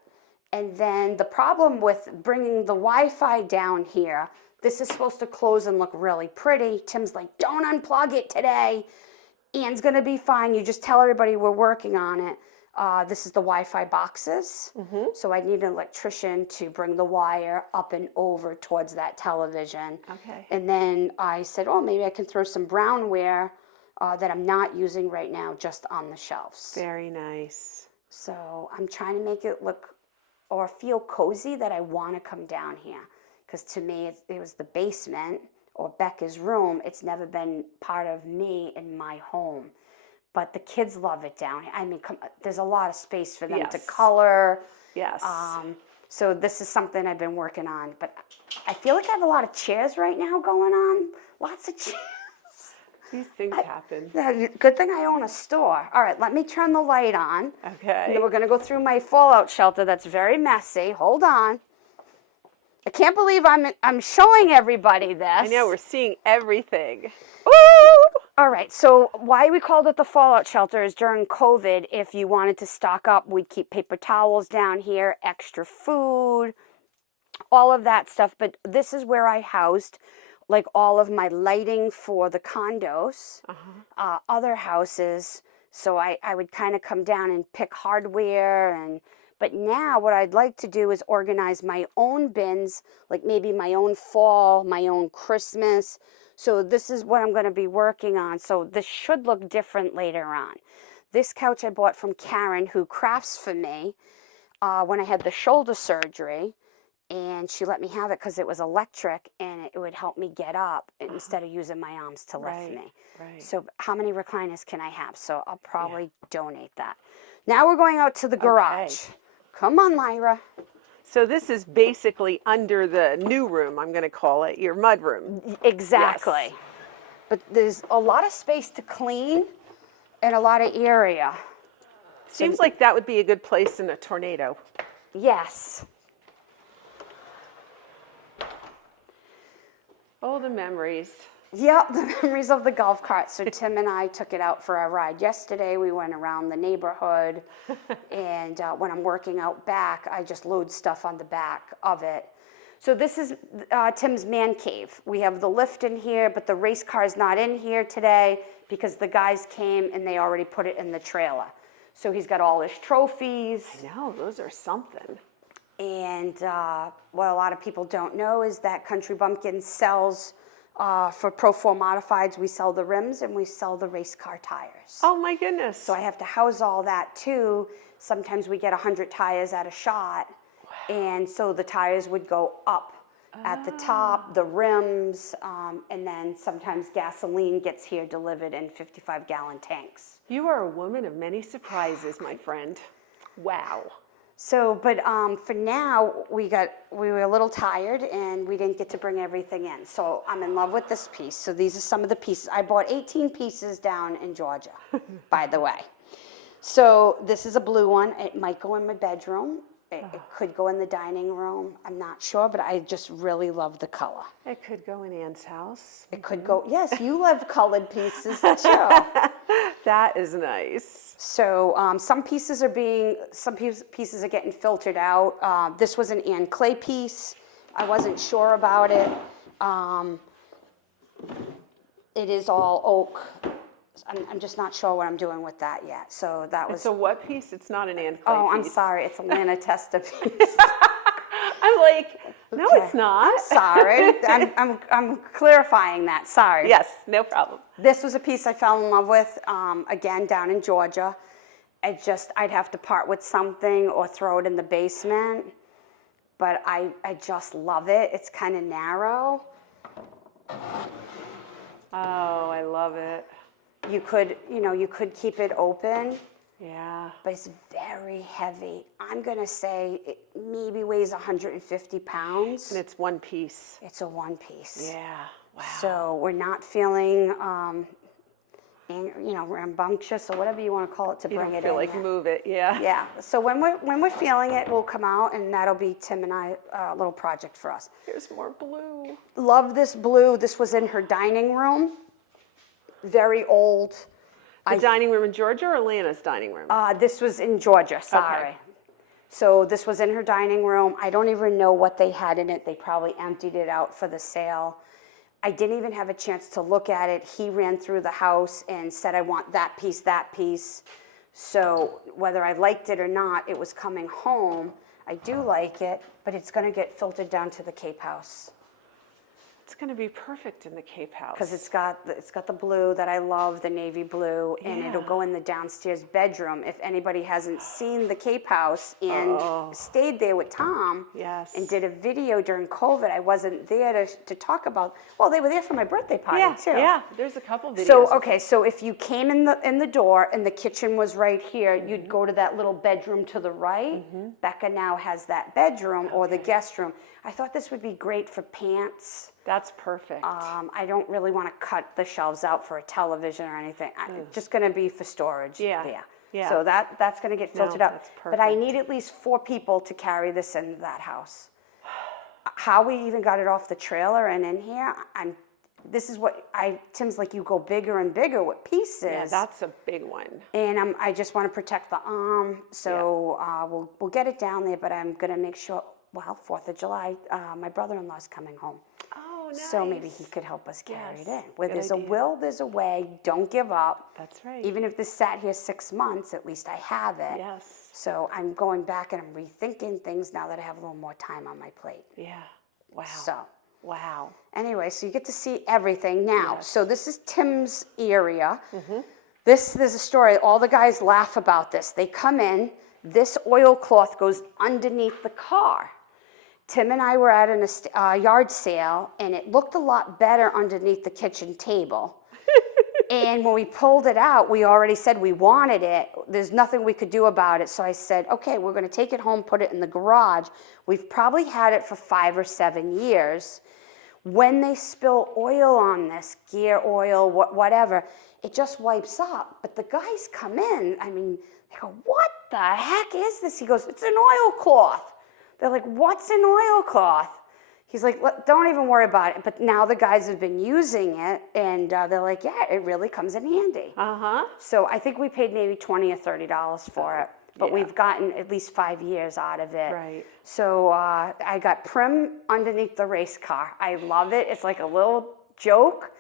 And then the problem with bringing the Wi-Fi down here, this is supposed to close and look really pretty. Tim's like, don't unplug it today. Ian's going to be fine. You just tell everybody we're working on it. This is the Wi-Fi boxes. So I need an electrician to bring the wire up and over towards that television. Okay. And then I said, oh, maybe I can throw some brownware that I'm not using right now just on the shelves. Very nice. So I'm trying to make it look or feel cozy that I want to come down here. Because to me, it was the basement or Becca's room. It's never been part of me in my home. But the kids love it down here. I mean, there's a lot of space for them to color. Yes. So this is something I've been working on. But I feel like I have a lot of chairs right now going on. Lots of chairs. These things happen. Good thing I own a store. All right, let me turn the light on. Okay. And then we're going to go through my fallout shelter that's very messy. Hold on. I can't believe I'm showing everybody this. I know, we're seeing everything. Woo! All right, so why we called it the fallout shelter is during COVID, if you wanted to stock up, we'd keep paper towels down here, extra food, all of that stuff. But this is where I housed like all of my lighting for the condos, other houses. So I would kind of come down and pick hardware. But now what I'd like to do is organize my own bins, like maybe my own fall, my own Christmas. So this is what I'm going to be working on. So this should look different later on. This couch I bought from Karen, who crafts for me when I had the shoulder surgery. And she let me have it because it was electric and it would help me get up instead of using my arms to lift me. Right. So how many recliners can I have? So I'll probably donate that. Now we're going out to the garage. Okay. Come on, Lyra. So this is basically under the new room, I'm going to call it, your mudroom. Exactly. Yes. But there's a lot of space to clean and a lot of area. Seems like that would be a good place in a tornado. Yes. Oh, the memories. Yep, the memories of the golf cart. So Tim and I took it out for a ride yesterday. We went around the neighborhood, and when I'm working out back, I just load stuff on the back of it. So this is Tim's man cave. We have the lift in here, but the race car is not in here today because the guys came and they already put it in the trailer. So he's got all his trophies. No, those are something. And what a lot of people don't know is that Country Bumpkin sells, for Pro 4 Modifieds, we sell the rims and we sell the race car tires. Oh my goodness. So I have to house all that too. Sometimes we get 100 tires at a shot. And so the tires would go up at the top, the rims, and then sometimes gasoline gets here delivered in 55-gallon tanks. You are a woman of many surprises, my friend. Wow. So, but for now, we were a little tired and we didn't get to bring everything in. So I'm in love with this piece. So these are some of the pieces. I bought 18 pieces down in Georgia, by the way. So this is a blue one. It might go in my bedroom. It could go in the dining room. I'm not sure, but I just really love the color. It could go in Anne's house. It could go, yes, you love colored pieces too. That is nice. So some pieces are getting filtered out. This was an Anne clay piece. I wasn't sure about it. It is all oak. I'm just not sure what I'm doing with that yet. So that was. It's a what piece? It's not an Anne clay Oh, I'm piece. sorry. It's a Lana Testa piece. I'm like, no, Okay. it's not. Sorry. I'm clarifying that. Sorry. Yes, no problem. This was a piece I fell in love with, again, down in Georgia. I'd have to part with something or throw it in the basement, but I just love it. It's kind of narrow. Oh, I love it. You could keep it open, Yeah. but it's very heavy. I'm gonna say it maybe weighs 150 pounds. And it's one piece. It's a one piece. Yeah. Wow. So we're not feeling, rambunctious or whatever you want to call it to You bring don't it feel in. like there. move it. Yeah. Yeah. So when we're feeling it, we'll come out, and that'll be Tim and I little project for us. Here's more blue. Love this blue. This was in her dining room. Very old. The dining room in Georgia or Lana's dining room? This was in Georgia. Sorry. Okay. So this was in her dining room. I don't even know what they had in it. They probably emptied it out for the sale. I didn't even have a chance to look at it. He ran through the house and said, I want that piece, that piece. So whether I liked it or not, it was coming home. I do like it, but it's going to get filtered down to the Cape House. It's going to be perfect in the Cape House. Because it's got the blue that I love, the navy blue, and it'll go in the downstairs bedroom. If anybody hasn't seen the Cape House and stayed there with Tom Yes. and did a video during COVID, I wasn't there to talk about. Well, they were there for my birthday party too. Yeah, there's a couple videos. So if you came in the door and the kitchen was right here, you'd go to that little bedroom to the right. Becca now has that bedroom or the guest room. I thought this would be great for pants. That's perfect. I don't really want to cut the shelves out for a television or anything. It's just going to be for storage there. Yeah. So that's going to get filtered out. that's But I perfect. need at least 4 people to carry this into that house. How we even got it off the trailer and in here, Tim's like, you go bigger and bigger with pieces. Yeah, that's a big one. And I just want to protect the arm. So we'll get it down there, but I'm going to make sure, 4th of July, my brother-in-law's coming home. Oh, nice. So maybe he could help us carry it in. Yes, Where good there's idea. a will, there's a way. Don't give up. That's right. Even if this sat here 6 months, at least I have it. Yes. So I'm going back and I'm rethinking things now that I have a little more time on my plate. Yeah. Wow. So Wow. anyway, so you get to see everything now. So this is Tim's area. There's a story. All the guys laugh about this. They come in. This oilcloth goes underneath the car. Tim and I were at a yard sale, and it looked a lot better underneath the kitchen table. And when we pulled it out, we already said we wanted it. There's nothing we could do about it. So I said, okay, we're going to take it home, put it in the garage. We've probably had it for 5 or 7 years. When they spill oil on this, gear oil, whatever, it just wipes up. But the guys come in, they go, what the heck is this? He goes, it's an oilcloth. They're like, what's an oilcloth? He's like, don't even worry about it. But now the guys have been using it, and they're like, yeah, it really comes in handy. Uh-huh. So I think we paid maybe $20 or $30 for it. but Yeah. we've gotten at least 5 years out of it. Right. So I got Prim underneath the race car. I love it. It's like a little joke,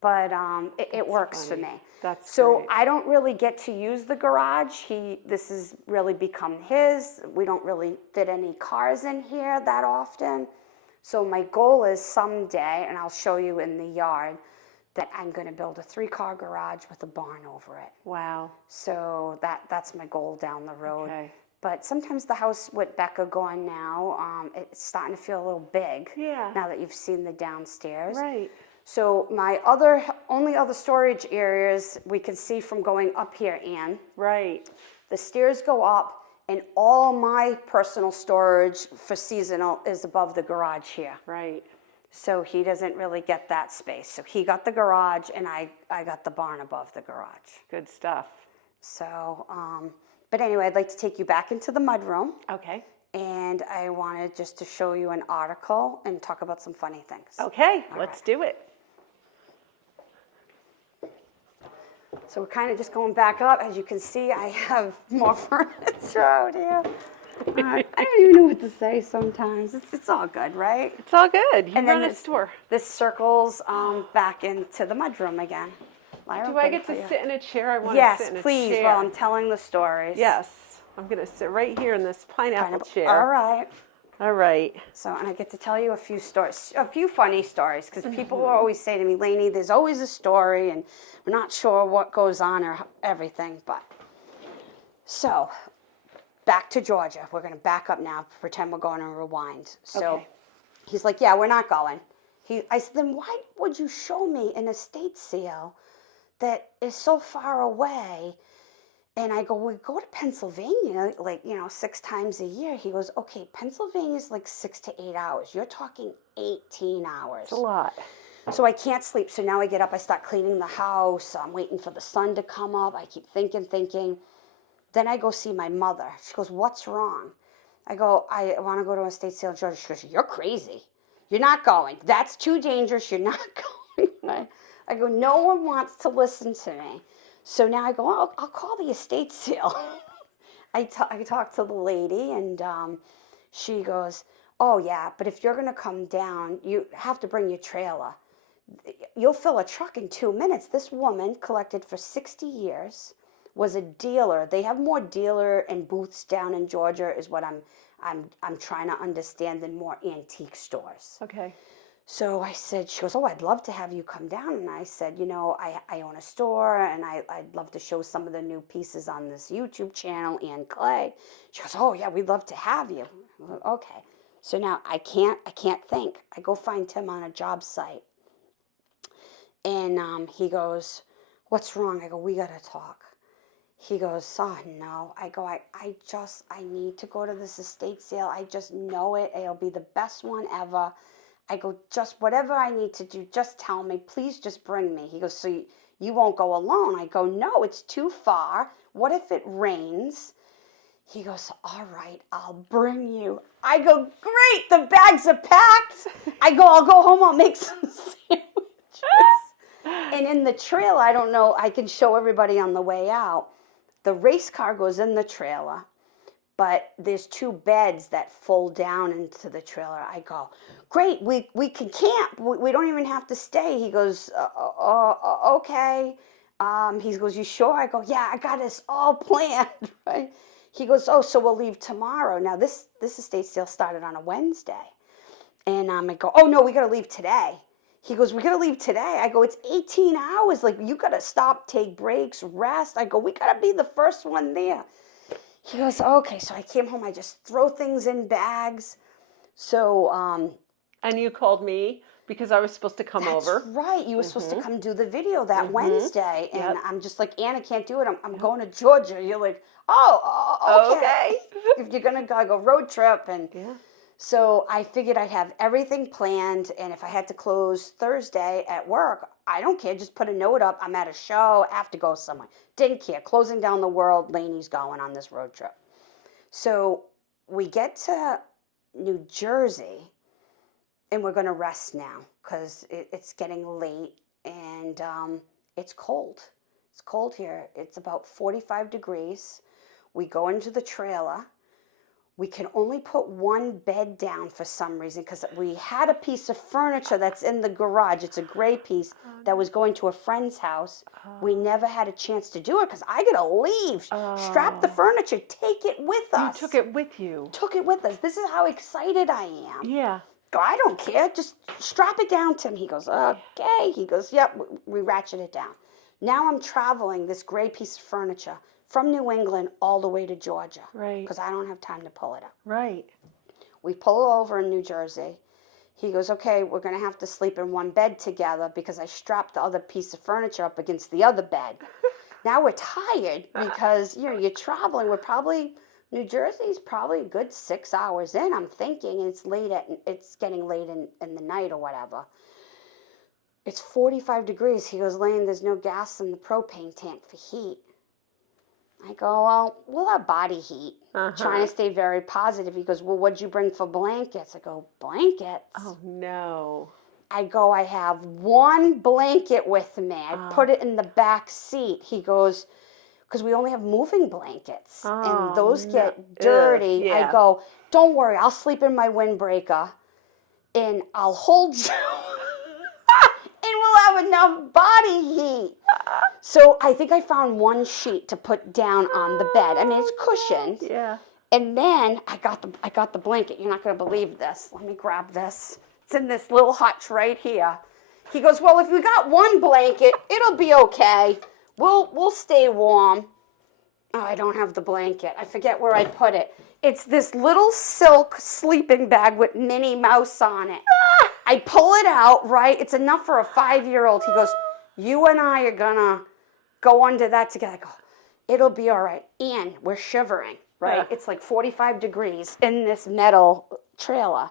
but it works funny. for me. That's so great. I don't really get to use the garage. This has really become his. We don't really fit any cars in here that often. So my goal is someday, and I'll show you in the yard, that I'm going to build a 3-car garage with a barn over it. Wow. So that's my goal down the road. Okay. But sometimes the house with Becca gone now, it's starting to feel a little big. Yeah. Now that you've seen the downstairs. Right. So my only other storage areas we can see from going up here, Anne. Right. The stairs go up, and all my personal storage for seasonal is above the garage here. Right. So he doesn't really get that space. So he got the garage, and I got the barn above the garage. Good stuff. So, but anyway, I'd like to take you back into the mudroom, Okay. and I wanted just to show you an article and talk about some funny things. Okay, let's do it. So we're kind of just going back up. As you can see, I have more furniture out here. I don't even know what to say sometimes. It's all good, right? It's all good. You And run then a store. This circles back into the mudroom again. Lyra, Do I good get for to you. sit in a chair? I want to Yes, sit in a please, chair. while I'm telling the stories. Yes. I'm going to sit right here in this pineapple chair. All right. All right. So, and I get to tell you a few stories, a few funny stories, because people will always say to me, Lainey, there's always a story, and we're not sure what goes on or everything. But so, back to Georgia. We're going to back up now, pretend we're going to rewind. So, Okay. he's like, yeah, we're not going. I said, then why would you show me an estate sale that is so far away? And I go, we go to Pennsylvania, 6 times a year. He goes, okay, Pennsylvania's like 6 to 8 hours. You're talking 18 hours. It's a lot. So I can't sleep. So now I get up, I start cleaning the house. I'm waiting for the sun to come up. I keep thinking. Then I go see my mother. She goes, what's wrong? I go, I want to go to an estate sale in Georgia. She goes, you're crazy. You're not going. That's too dangerous. You're not going. I go, no one wants to listen to me. So now I go, oh, I'll call the estate sale. I talk to the lady, and she goes, oh, yeah, but if you're going to come down, you have to bring your trailer. You'll fill a truck in 2 minutes. This woman collected for 60 years, was a dealer. They have more dealer and booths down in Georgia is what I'm trying to understand, than more antique stores. Okay. So I said, she goes, oh, I'd love to have you come down. And I said, I own a store, and I'd love to show some of the new pieces on this YouTube channel and clay. She goes, oh, yeah, we'd love to have you. Okay. So now I can't think. I go find Tim on a job site. And he goes, what's wrong? I go, we got to talk. He goes, oh, no. I go, I need to go to this estate sale. I just know it. It'll be the best one ever. I go, just whatever I need to do, just tell me. Please just bring me. He goes, so you won't go alone? I go, no, it's too far. What if it rains? He goes, all right, I'll bring you. I go, great, the bags are packed. I go, I'll go home, I'll make some sandwiches. And in the trailer, I don't know, I can show everybody on the way out. The race car goes in the trailer, but there's 2 beds that fold down into the trailer. I go, great, we can camp. We don't even have to stay. He goes, okay. He goes, you sure? I go, yeah, I got this all planned, right? He goes, oh, so we'll leave tomorrow. Now, this estate sale started on a Wednesday. And I go, oh, no, we got to leave today. He goes, we got to leave today. I go, it's 18 hours. Like, you got to stop, take breaks, rest. I go, we got to be the first one there. He goes, okay. So I came home. I just throw things in bags. So, And you called me because I was supposed to come over. That's right. You were supposed to come do the video that Wednesday. And I'm just like, Anna can't do it. I'm going to Georgia. You're like, oh, okay. If you're going to go road trip. And so I figured I'd have everything planned. And if I had to close Thursday at work, I don't care. Just put a note up. I'm at a show. I have to go somewhere. Didn't care. Closing down the world. Lainey's going on this road trip. So we get to New Jersey. And we're going to rest now because it's getting late and it's cold. It's cold here. It's about 45 degrees. We go into the trailer. We can only put one bed down for some reason because we had a piece of furniture that's in the garage. It's a gray piece that was going to a friend's house. We never had a chance to do it because I got to leave. Strap the furniture, take it with us. You took it with you. Took it with us. This is how excited I am. Yeah. Go, I don't care. Just strap it down, Tim. He goes, okay. He goes, yep. We ratchet it down. Now I'm traveling this gray piece of furniture from New England all the way to Georgia. Right. Because I don't have time to pull it up. Right. We pull over in New Jersey. He goes, okay, we're going to have to sleep in one bed together because I strapped the other piece of furniture up against the other bed. Now we're tired because, you're traveling. New Jersey's probably a good 6 hours in, I'm thinking. And it's getting late in the night or whatever. It's 45 degrees. He goes, Lane, there's no gas in the propane tank for heat. I go, well, we'll have body heat. Trying to stay very positive. He goes, well, what'd you bring for blankets? I go, blankets? Oh, no. I go, I have one blanket with me. I put it in the back seat. He goes, because we only have moving blankets. And those get dirty. Yeah. I go, don't worry, I'll sleep in my windbreaker. And I'll hold you. And we'll have enough body heat. So I think I found one sheet to put down on the bed. I mean, it's cushioned. Yeah. And then I got the blanket. You're not going to believe this. Let me grab this. It's in this little hutch right here. He goes, well, if we got one blanket, it'll be okay. We'll stay warm. Oh, I don't have the blanket. I forget where I put it. It's this little silk sleeping bag with Minnie Mouse on it. I pull it out, right? It's enough for a 5-year-old. He goes, you and I are going to go under that together. I go, it'll be all right. And we're shivering, right? It's like 45 degrees in this metal trailer.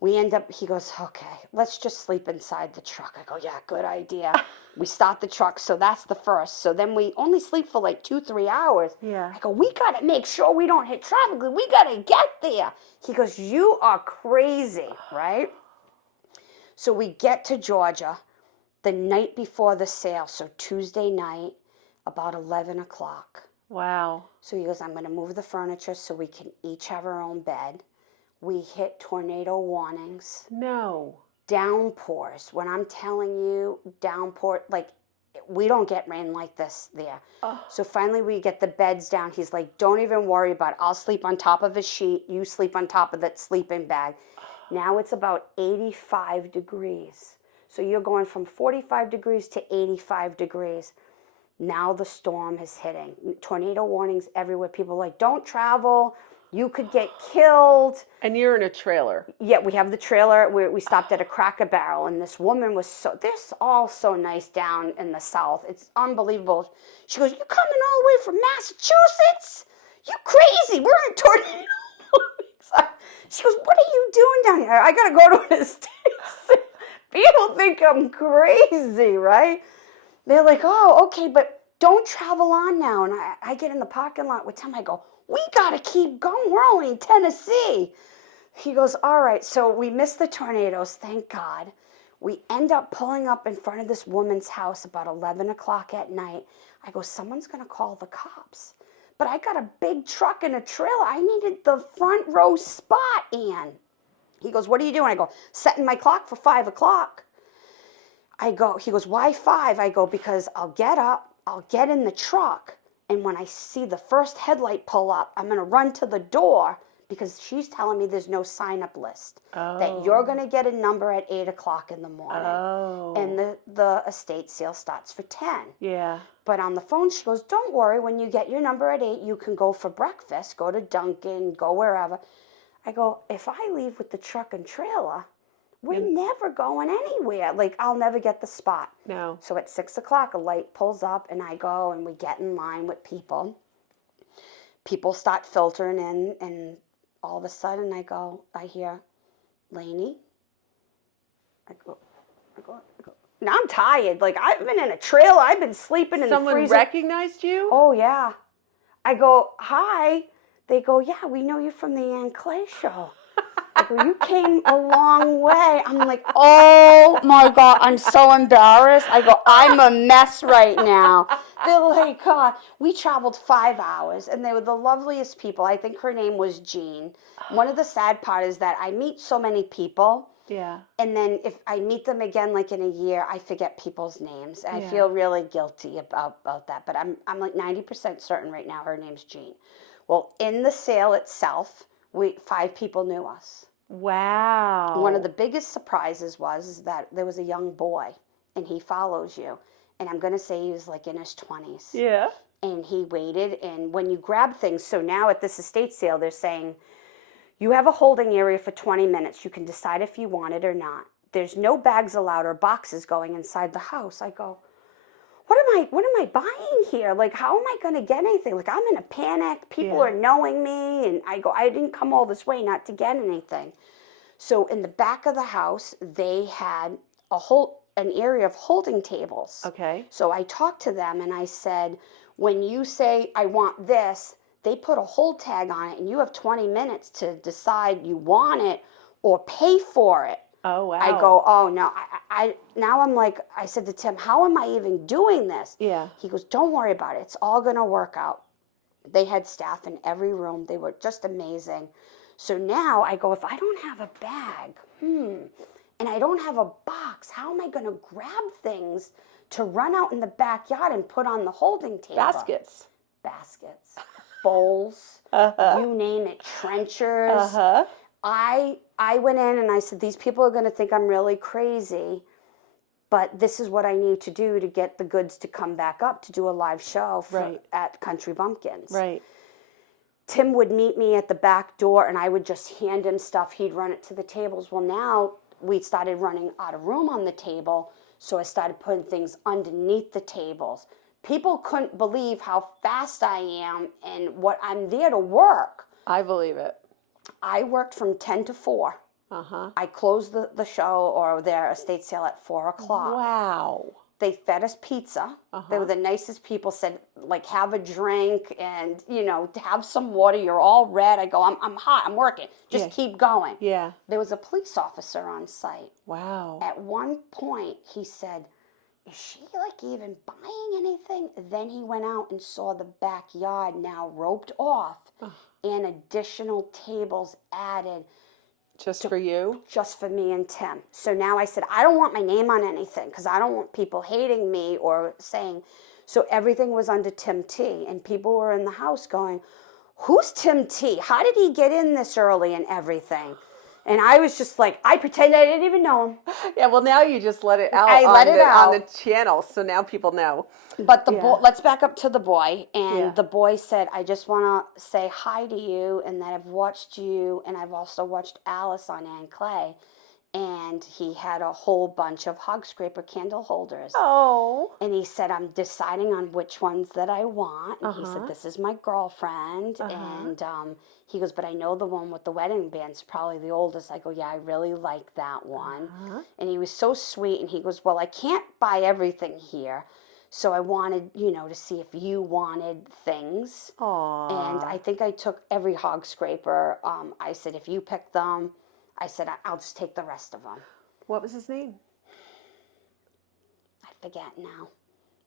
We end up, he goes, okay, let's just sleep inside the truck. I go, yeah, good idea. We start the truck, so that's the first. So then we only sleep for like 2-3 hours. Yeah. I go, we got to make sure we don't hit traffic. We got to get there. He goes, you are crazy, right? So we get to Georgia the night before the sale, so Tuesday night, about 11 o'clock. Wow. So he goes, I'm going to move the furniture so we can each have our own bed. We hit tornado warnings. No. Downpours. When I'm telling you, downpour, like, we don't get rain like this there. So finally we get the beds down. He's like, don't even worry about it. I'll sleep on top of a sheet. You sleep on top of that sleeping bag. Now it's about 85 degrees. So you're going from 45 degrees to 85 degrees. Now the storm is hitting. Tornado warnings everywhere. People are like, don't travel. You could get killed. And you're in a trailer. Yeah, we have the trailer. We stopped at a Cracker Barrel, and this woman was they're all so nice down in the South. It's unbelievable. She goes, you coming all the way from Massachusetts? You crazy. We're in tornado. She goes, what are you doing down here? I got to go to an estate. People think I'm crazy, right? They're like, oh, okay, but don't travel on now. And I get in the parking lot with Tim. I go, we got to keep going. We're only in Tennessee. He goes, all right. So we missed the tornadoes, thank God. We end up pulling up in front of this woman's house about 11 o'clock at night. I go, someone's going to call the cops. But I got a big truck and a trailer. I needed the front row spot, Ann. He goes, what are you doing? I go, setting my clock for 5 o'clock. He goes, why 5? I go, because I'll get up, I'll get in the truck, and when I see the first headlight pull up, I'm going to run to the door because she's telling me there's no sign-up list. That you're going to get a number at 8 o'clock in the morning. And the estate sale starts for 10. Yeah. But on the phone, she goes, don't worry. When you get your number at 8, you can go for breakfast, go to Dunkin', go wherever. I go, if I leave with the truck and trailer, we're never going anywhere. Like, I'll never get the spot. No. So at 6 o'clock, a light pulls up, and I go, and we get in line with people. People start filtering in, and all of a sudden, I hear, Lainey. I go. Now I'm tired. Like, I've been in a trailer. I've been sleeping in the freezer. Someone recognized you? Oh, yeah. I go, hi. They go, yeah, we know you from the Ann Clay show. I go, you came a long way. I'm like, oh my God, I'm so embarrassed. I go, I'm a mess right now. They're like, we traveled 5 hours, and they were the loveliest people. I think her name was Jean. One of the sad part is that I meet so many people. Yeah. And then if I meet them again, like in a year, I forget people's names. And I feel really guilty about that. But I'm like 90% certain right now her name's Jean. Well, in the sale itself, 5 people knew us. Wow. One of the biggest surprises was that there was a young boy, and he follows you. And I'm going to say he was like in his 20s. Yeah. And he waited. And when you grab things, so now at this estate sale, they're saying, you have a holding area for 20 minutes. You can decide if you want it or not. There's no bags allowed or boxes going inside the house. I go, what am I buying here? Like, how am I going to get anything? Like, I'm in a panic. People are knowing me. And I go, I didn't come all this way not to get anything. So in the back of the house, they had an area of holding tables. Okay. So I talked to them and I said, when you say, I want this, they put a hold tag on it, and you have 20 minutes to decide you want it or pay for it. Oh, wow. I go, oh, no. Now I'm like, I said to Tim, how am I even doing this? Yeah. He goes, don't worry about it. It's all going to work out. They had staff in every room. They were just amazing. So now I go, if I don't have a bag, and I don't have a box, how am I going to grab things to run out in the backyard and put on the holding table? Baskets, bowls, you name it, trenchers. I went in and I said, these people are going to think I'm really crazy, but this is what I need to do to get the goods to come back up to do a live show at Country Bumpkins. Right. Tim would meet me at the back door, and I would just hand him stuff. He'd run it to the tables. Well, now we started running out of room on the table, so I started putting things underneath the tables. People couldn't believe how fast I am and what I'm there to work. I believe it. I worked from 10 to 4. I closed the show or their estate sale at 4 o'clock. Wow. They fed us pizza. They were the nicest people, said, like, have a drink and, have some water. You're all red. I go, I'm hot. I'm working. Just keep going. Yeah. There was a police officer on site. Wow. At one point, he said, is she like even buying anything? Then he went out and saw the backyard now roped off and additional tables added. Just for you? Just for me and Tim. So now I said, I don't want my name on anything because I don't want people hating me or saying. So everything was under Tim T. And people were in the house going, who's Tim T? How did he get in this early and everything? And I was just like, I pretend I didn't even know him. Yeah, well, now you just let it out on the channel, so now people know. But the boy, let's back up to the boy. And the boy said, I just want to say hi to you and that I've watched you, and I've also watched Alice on Ann Clay. And he had a whole bunch of hog scraper candle holders. Oh. And he said, I'm deciding on which ones that I want. And he said, this is my girlfriend. And he goes, but I know the one with the wedding band's probably the oldest. I go, yeah, I really like that one. And he was so sweet. And he goes, well, I can't buy everything here. So I wanted, to see if you wanted things. Aww. And I think I took every hog scraper. I said, if you pick them, I said, I'll just take the rest of them. What was his name? I forget now.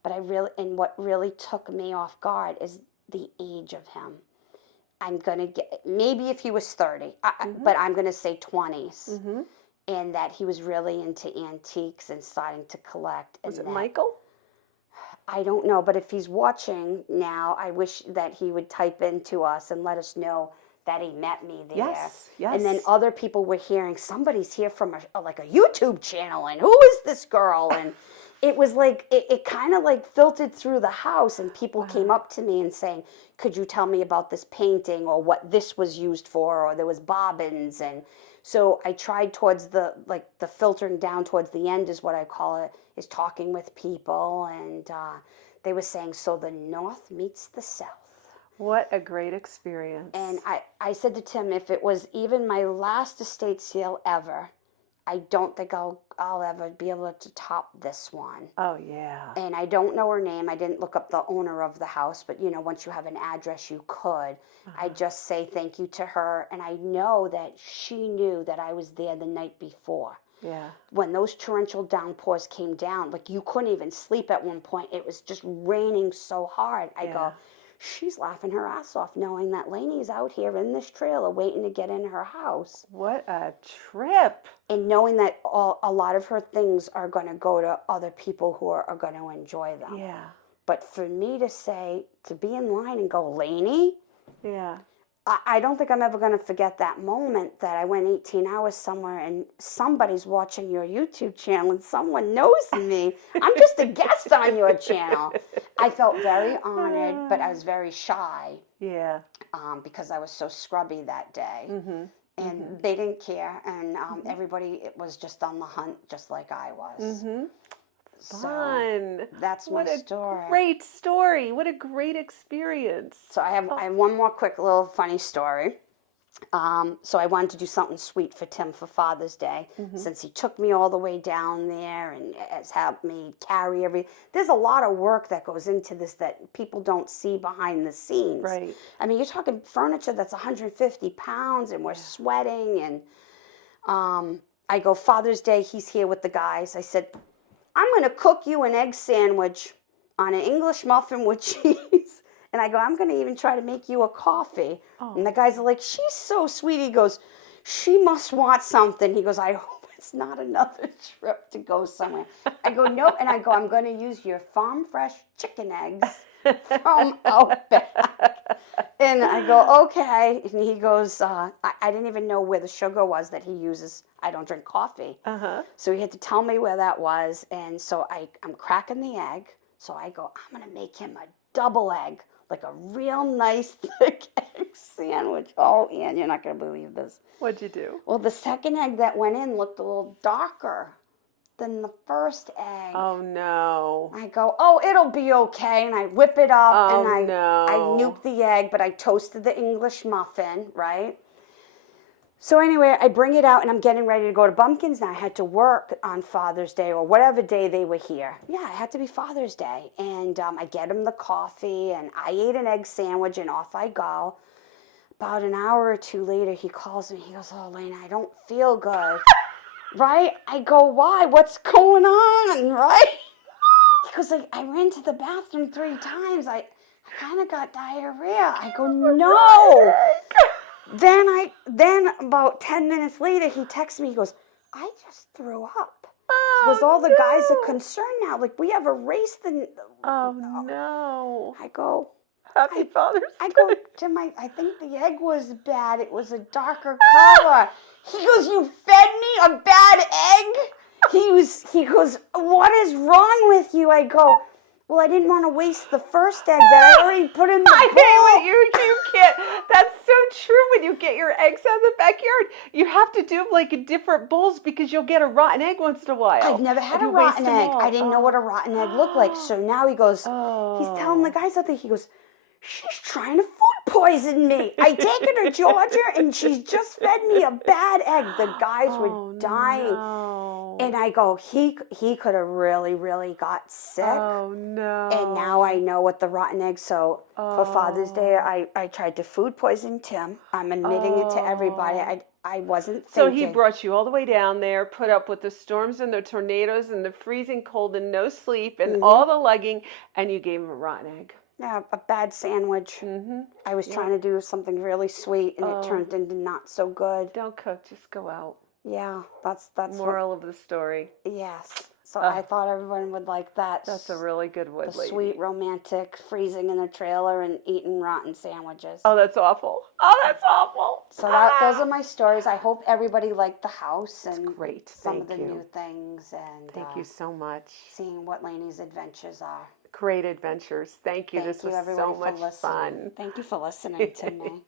But what really took me off guard is the age of him. I'm going to get, maybe if he was 30, but I'm going to say 20s. And that he was really into antiques and starting to collect. Was it Michael? I don't know, but if he's watching now, I wish that he would type into us and let us know that he met me there. Yes. And then other people were hearing, somebody's here from a YouTube channel, and who is this girl? And it was like, it kind of like filtered through the house, and people came up to me and saying, could you tell me about this painting or what this was used for, or there was bobbins. And so I tried towards the filtering down towards the end is what I call it, is talking with people. And they were saying, so the North meets the South. What a great experience. And I said to Tim, if it was even my last estate sale ever, I don't think I'll ever be able to top this one. Oh, yeah. And I don't know her name. I didn't look up the owner of the house, but once you have an address, you could. I just say thank you to her, and I know that she knew that I was there the night before. Yeah. When those torrential downpours came down, like you couldn't even sleep at one point. It was just raining so hard. I go, she's laughing her ass off knowing that Lainey's out here in this trailer waiting to get in her house. What a trip. And knowing that a lot of her things are going to go to other people who are going to enjoy them. Yeah. But for me to be in line and go, Lainey? Yeah. I don't think I'm ever going to forget that moment that I went 18 hours somewhere and somebody's watching your YouTube channel and someone knows me. I'm just a guest on your channel. I felt very honored, but I was very shy. Yeah. Because I was so scrubby that day. And they didn't care. And everybody was just on the hunt, just like I was. Fun. So that's my story. Great story. What a great experience. So I have one more quick little funny story. So I wanted to do something sweet for Tim for Father's Day, since he took me all the way down there and has helped me carry there's a lot of work that goes into this that people don't see behind the scenes. Right. I mean, you're talking furniture that's 150 pounds and we're sweating. And I go, Father's Day, he's here with the guys. I said, I'm going to cook you an egg sandwich on an English muffin with cheese. And I go, I'm going to even try to make you a coffee. Oh. And the guys are like, she's so sweet. He goes, she must want something. He goes, I hope it's not another trip to go somewhere. I go, nope. And I go, I'm going to use your farm fresh chicken eggs from Outback. And I go, okay. And he goes, I didn't even know where the sugar was that he uses. I don't drink coffee. So he had to tell me where that was. And so I'm cracking the egg. So I go, I'm going to make him a double egg, like a real nice thick egg sandwich. Oh, Ann, you're not going to believe this. What'd you do? Well, the second egg that went in looked a little darker than the first egg. Oh, no. I go, oh, it'll be okay. And I whip it up and I no. nuke the egg, but I toasted the English muffin, right? So anyway, I bring it out and I'm getting ready to go to Bumpkins now. I had to work on Father's Day or whatever day they were here. Yeah, it had to be Father's Day. And I get him the coffee and I ate an egg sandwich and off I go. About an hour or two later, he calls me. He goes, oh, Lainey, I don't feel good. Right? I go, why? What's going on? Right? He goes, I ran to the bathroom 3 times. I kind of got diarrhea. I go, no. Then about 10 minutes later, he texts me. He goes, I just threw up. Because all the guys are concerned now. Like, we have erased the... Oh, no. I go... Happy Father's Day. I go, Tim, I think the egg was bad. It was a darker color. He goes, you fed me a bad egg? He goes, what is wrong with you? I go... Well, I didn't want to waste the first egg that I already put in the bowl. I hate you can't. That's so true. When you get your eggs out of the backyard, you have to do them like in different bowls because you'll get a rotten egg once in a while. I've never had a rotten egg. I didn't know what a rotten egg looked like. So now he goes, he's telling the guys out there, he goes, she's trying to food poison me. I take her to Georgia and she's just fed me a bad egg. The guys were dying. No. And I go, he could have really, really got sick. Oh, no. And now I know what the rotten egg. So for Father's Day, I tried to food poison Tim. I'm admitting it to everybody. I wasn't thinking. So he brought you all the way down there, put up with the storms and the tornadoes and the freezing cold and no sleep and all the lugging, and you gave him a rotten egg. Yeah, a bad sandwich. I was trying to do something really sweet, and it turned into not so good. Don't cook, just go out. Yeah, that's moral of the story. Yes. So I thought everyone would like that. That's a really good one, the sweet, romantic, freezing in a trailer and eating rotten sandwiches. Oh, that's awful. Oh, that's awful. So those are my stories. I hope everybody liked the house and great. Some of the new things. And thank you so much. Seeing what Lainey's adventures are. Great adventures. Thank you. This was so much fun. Thank you for listening to me.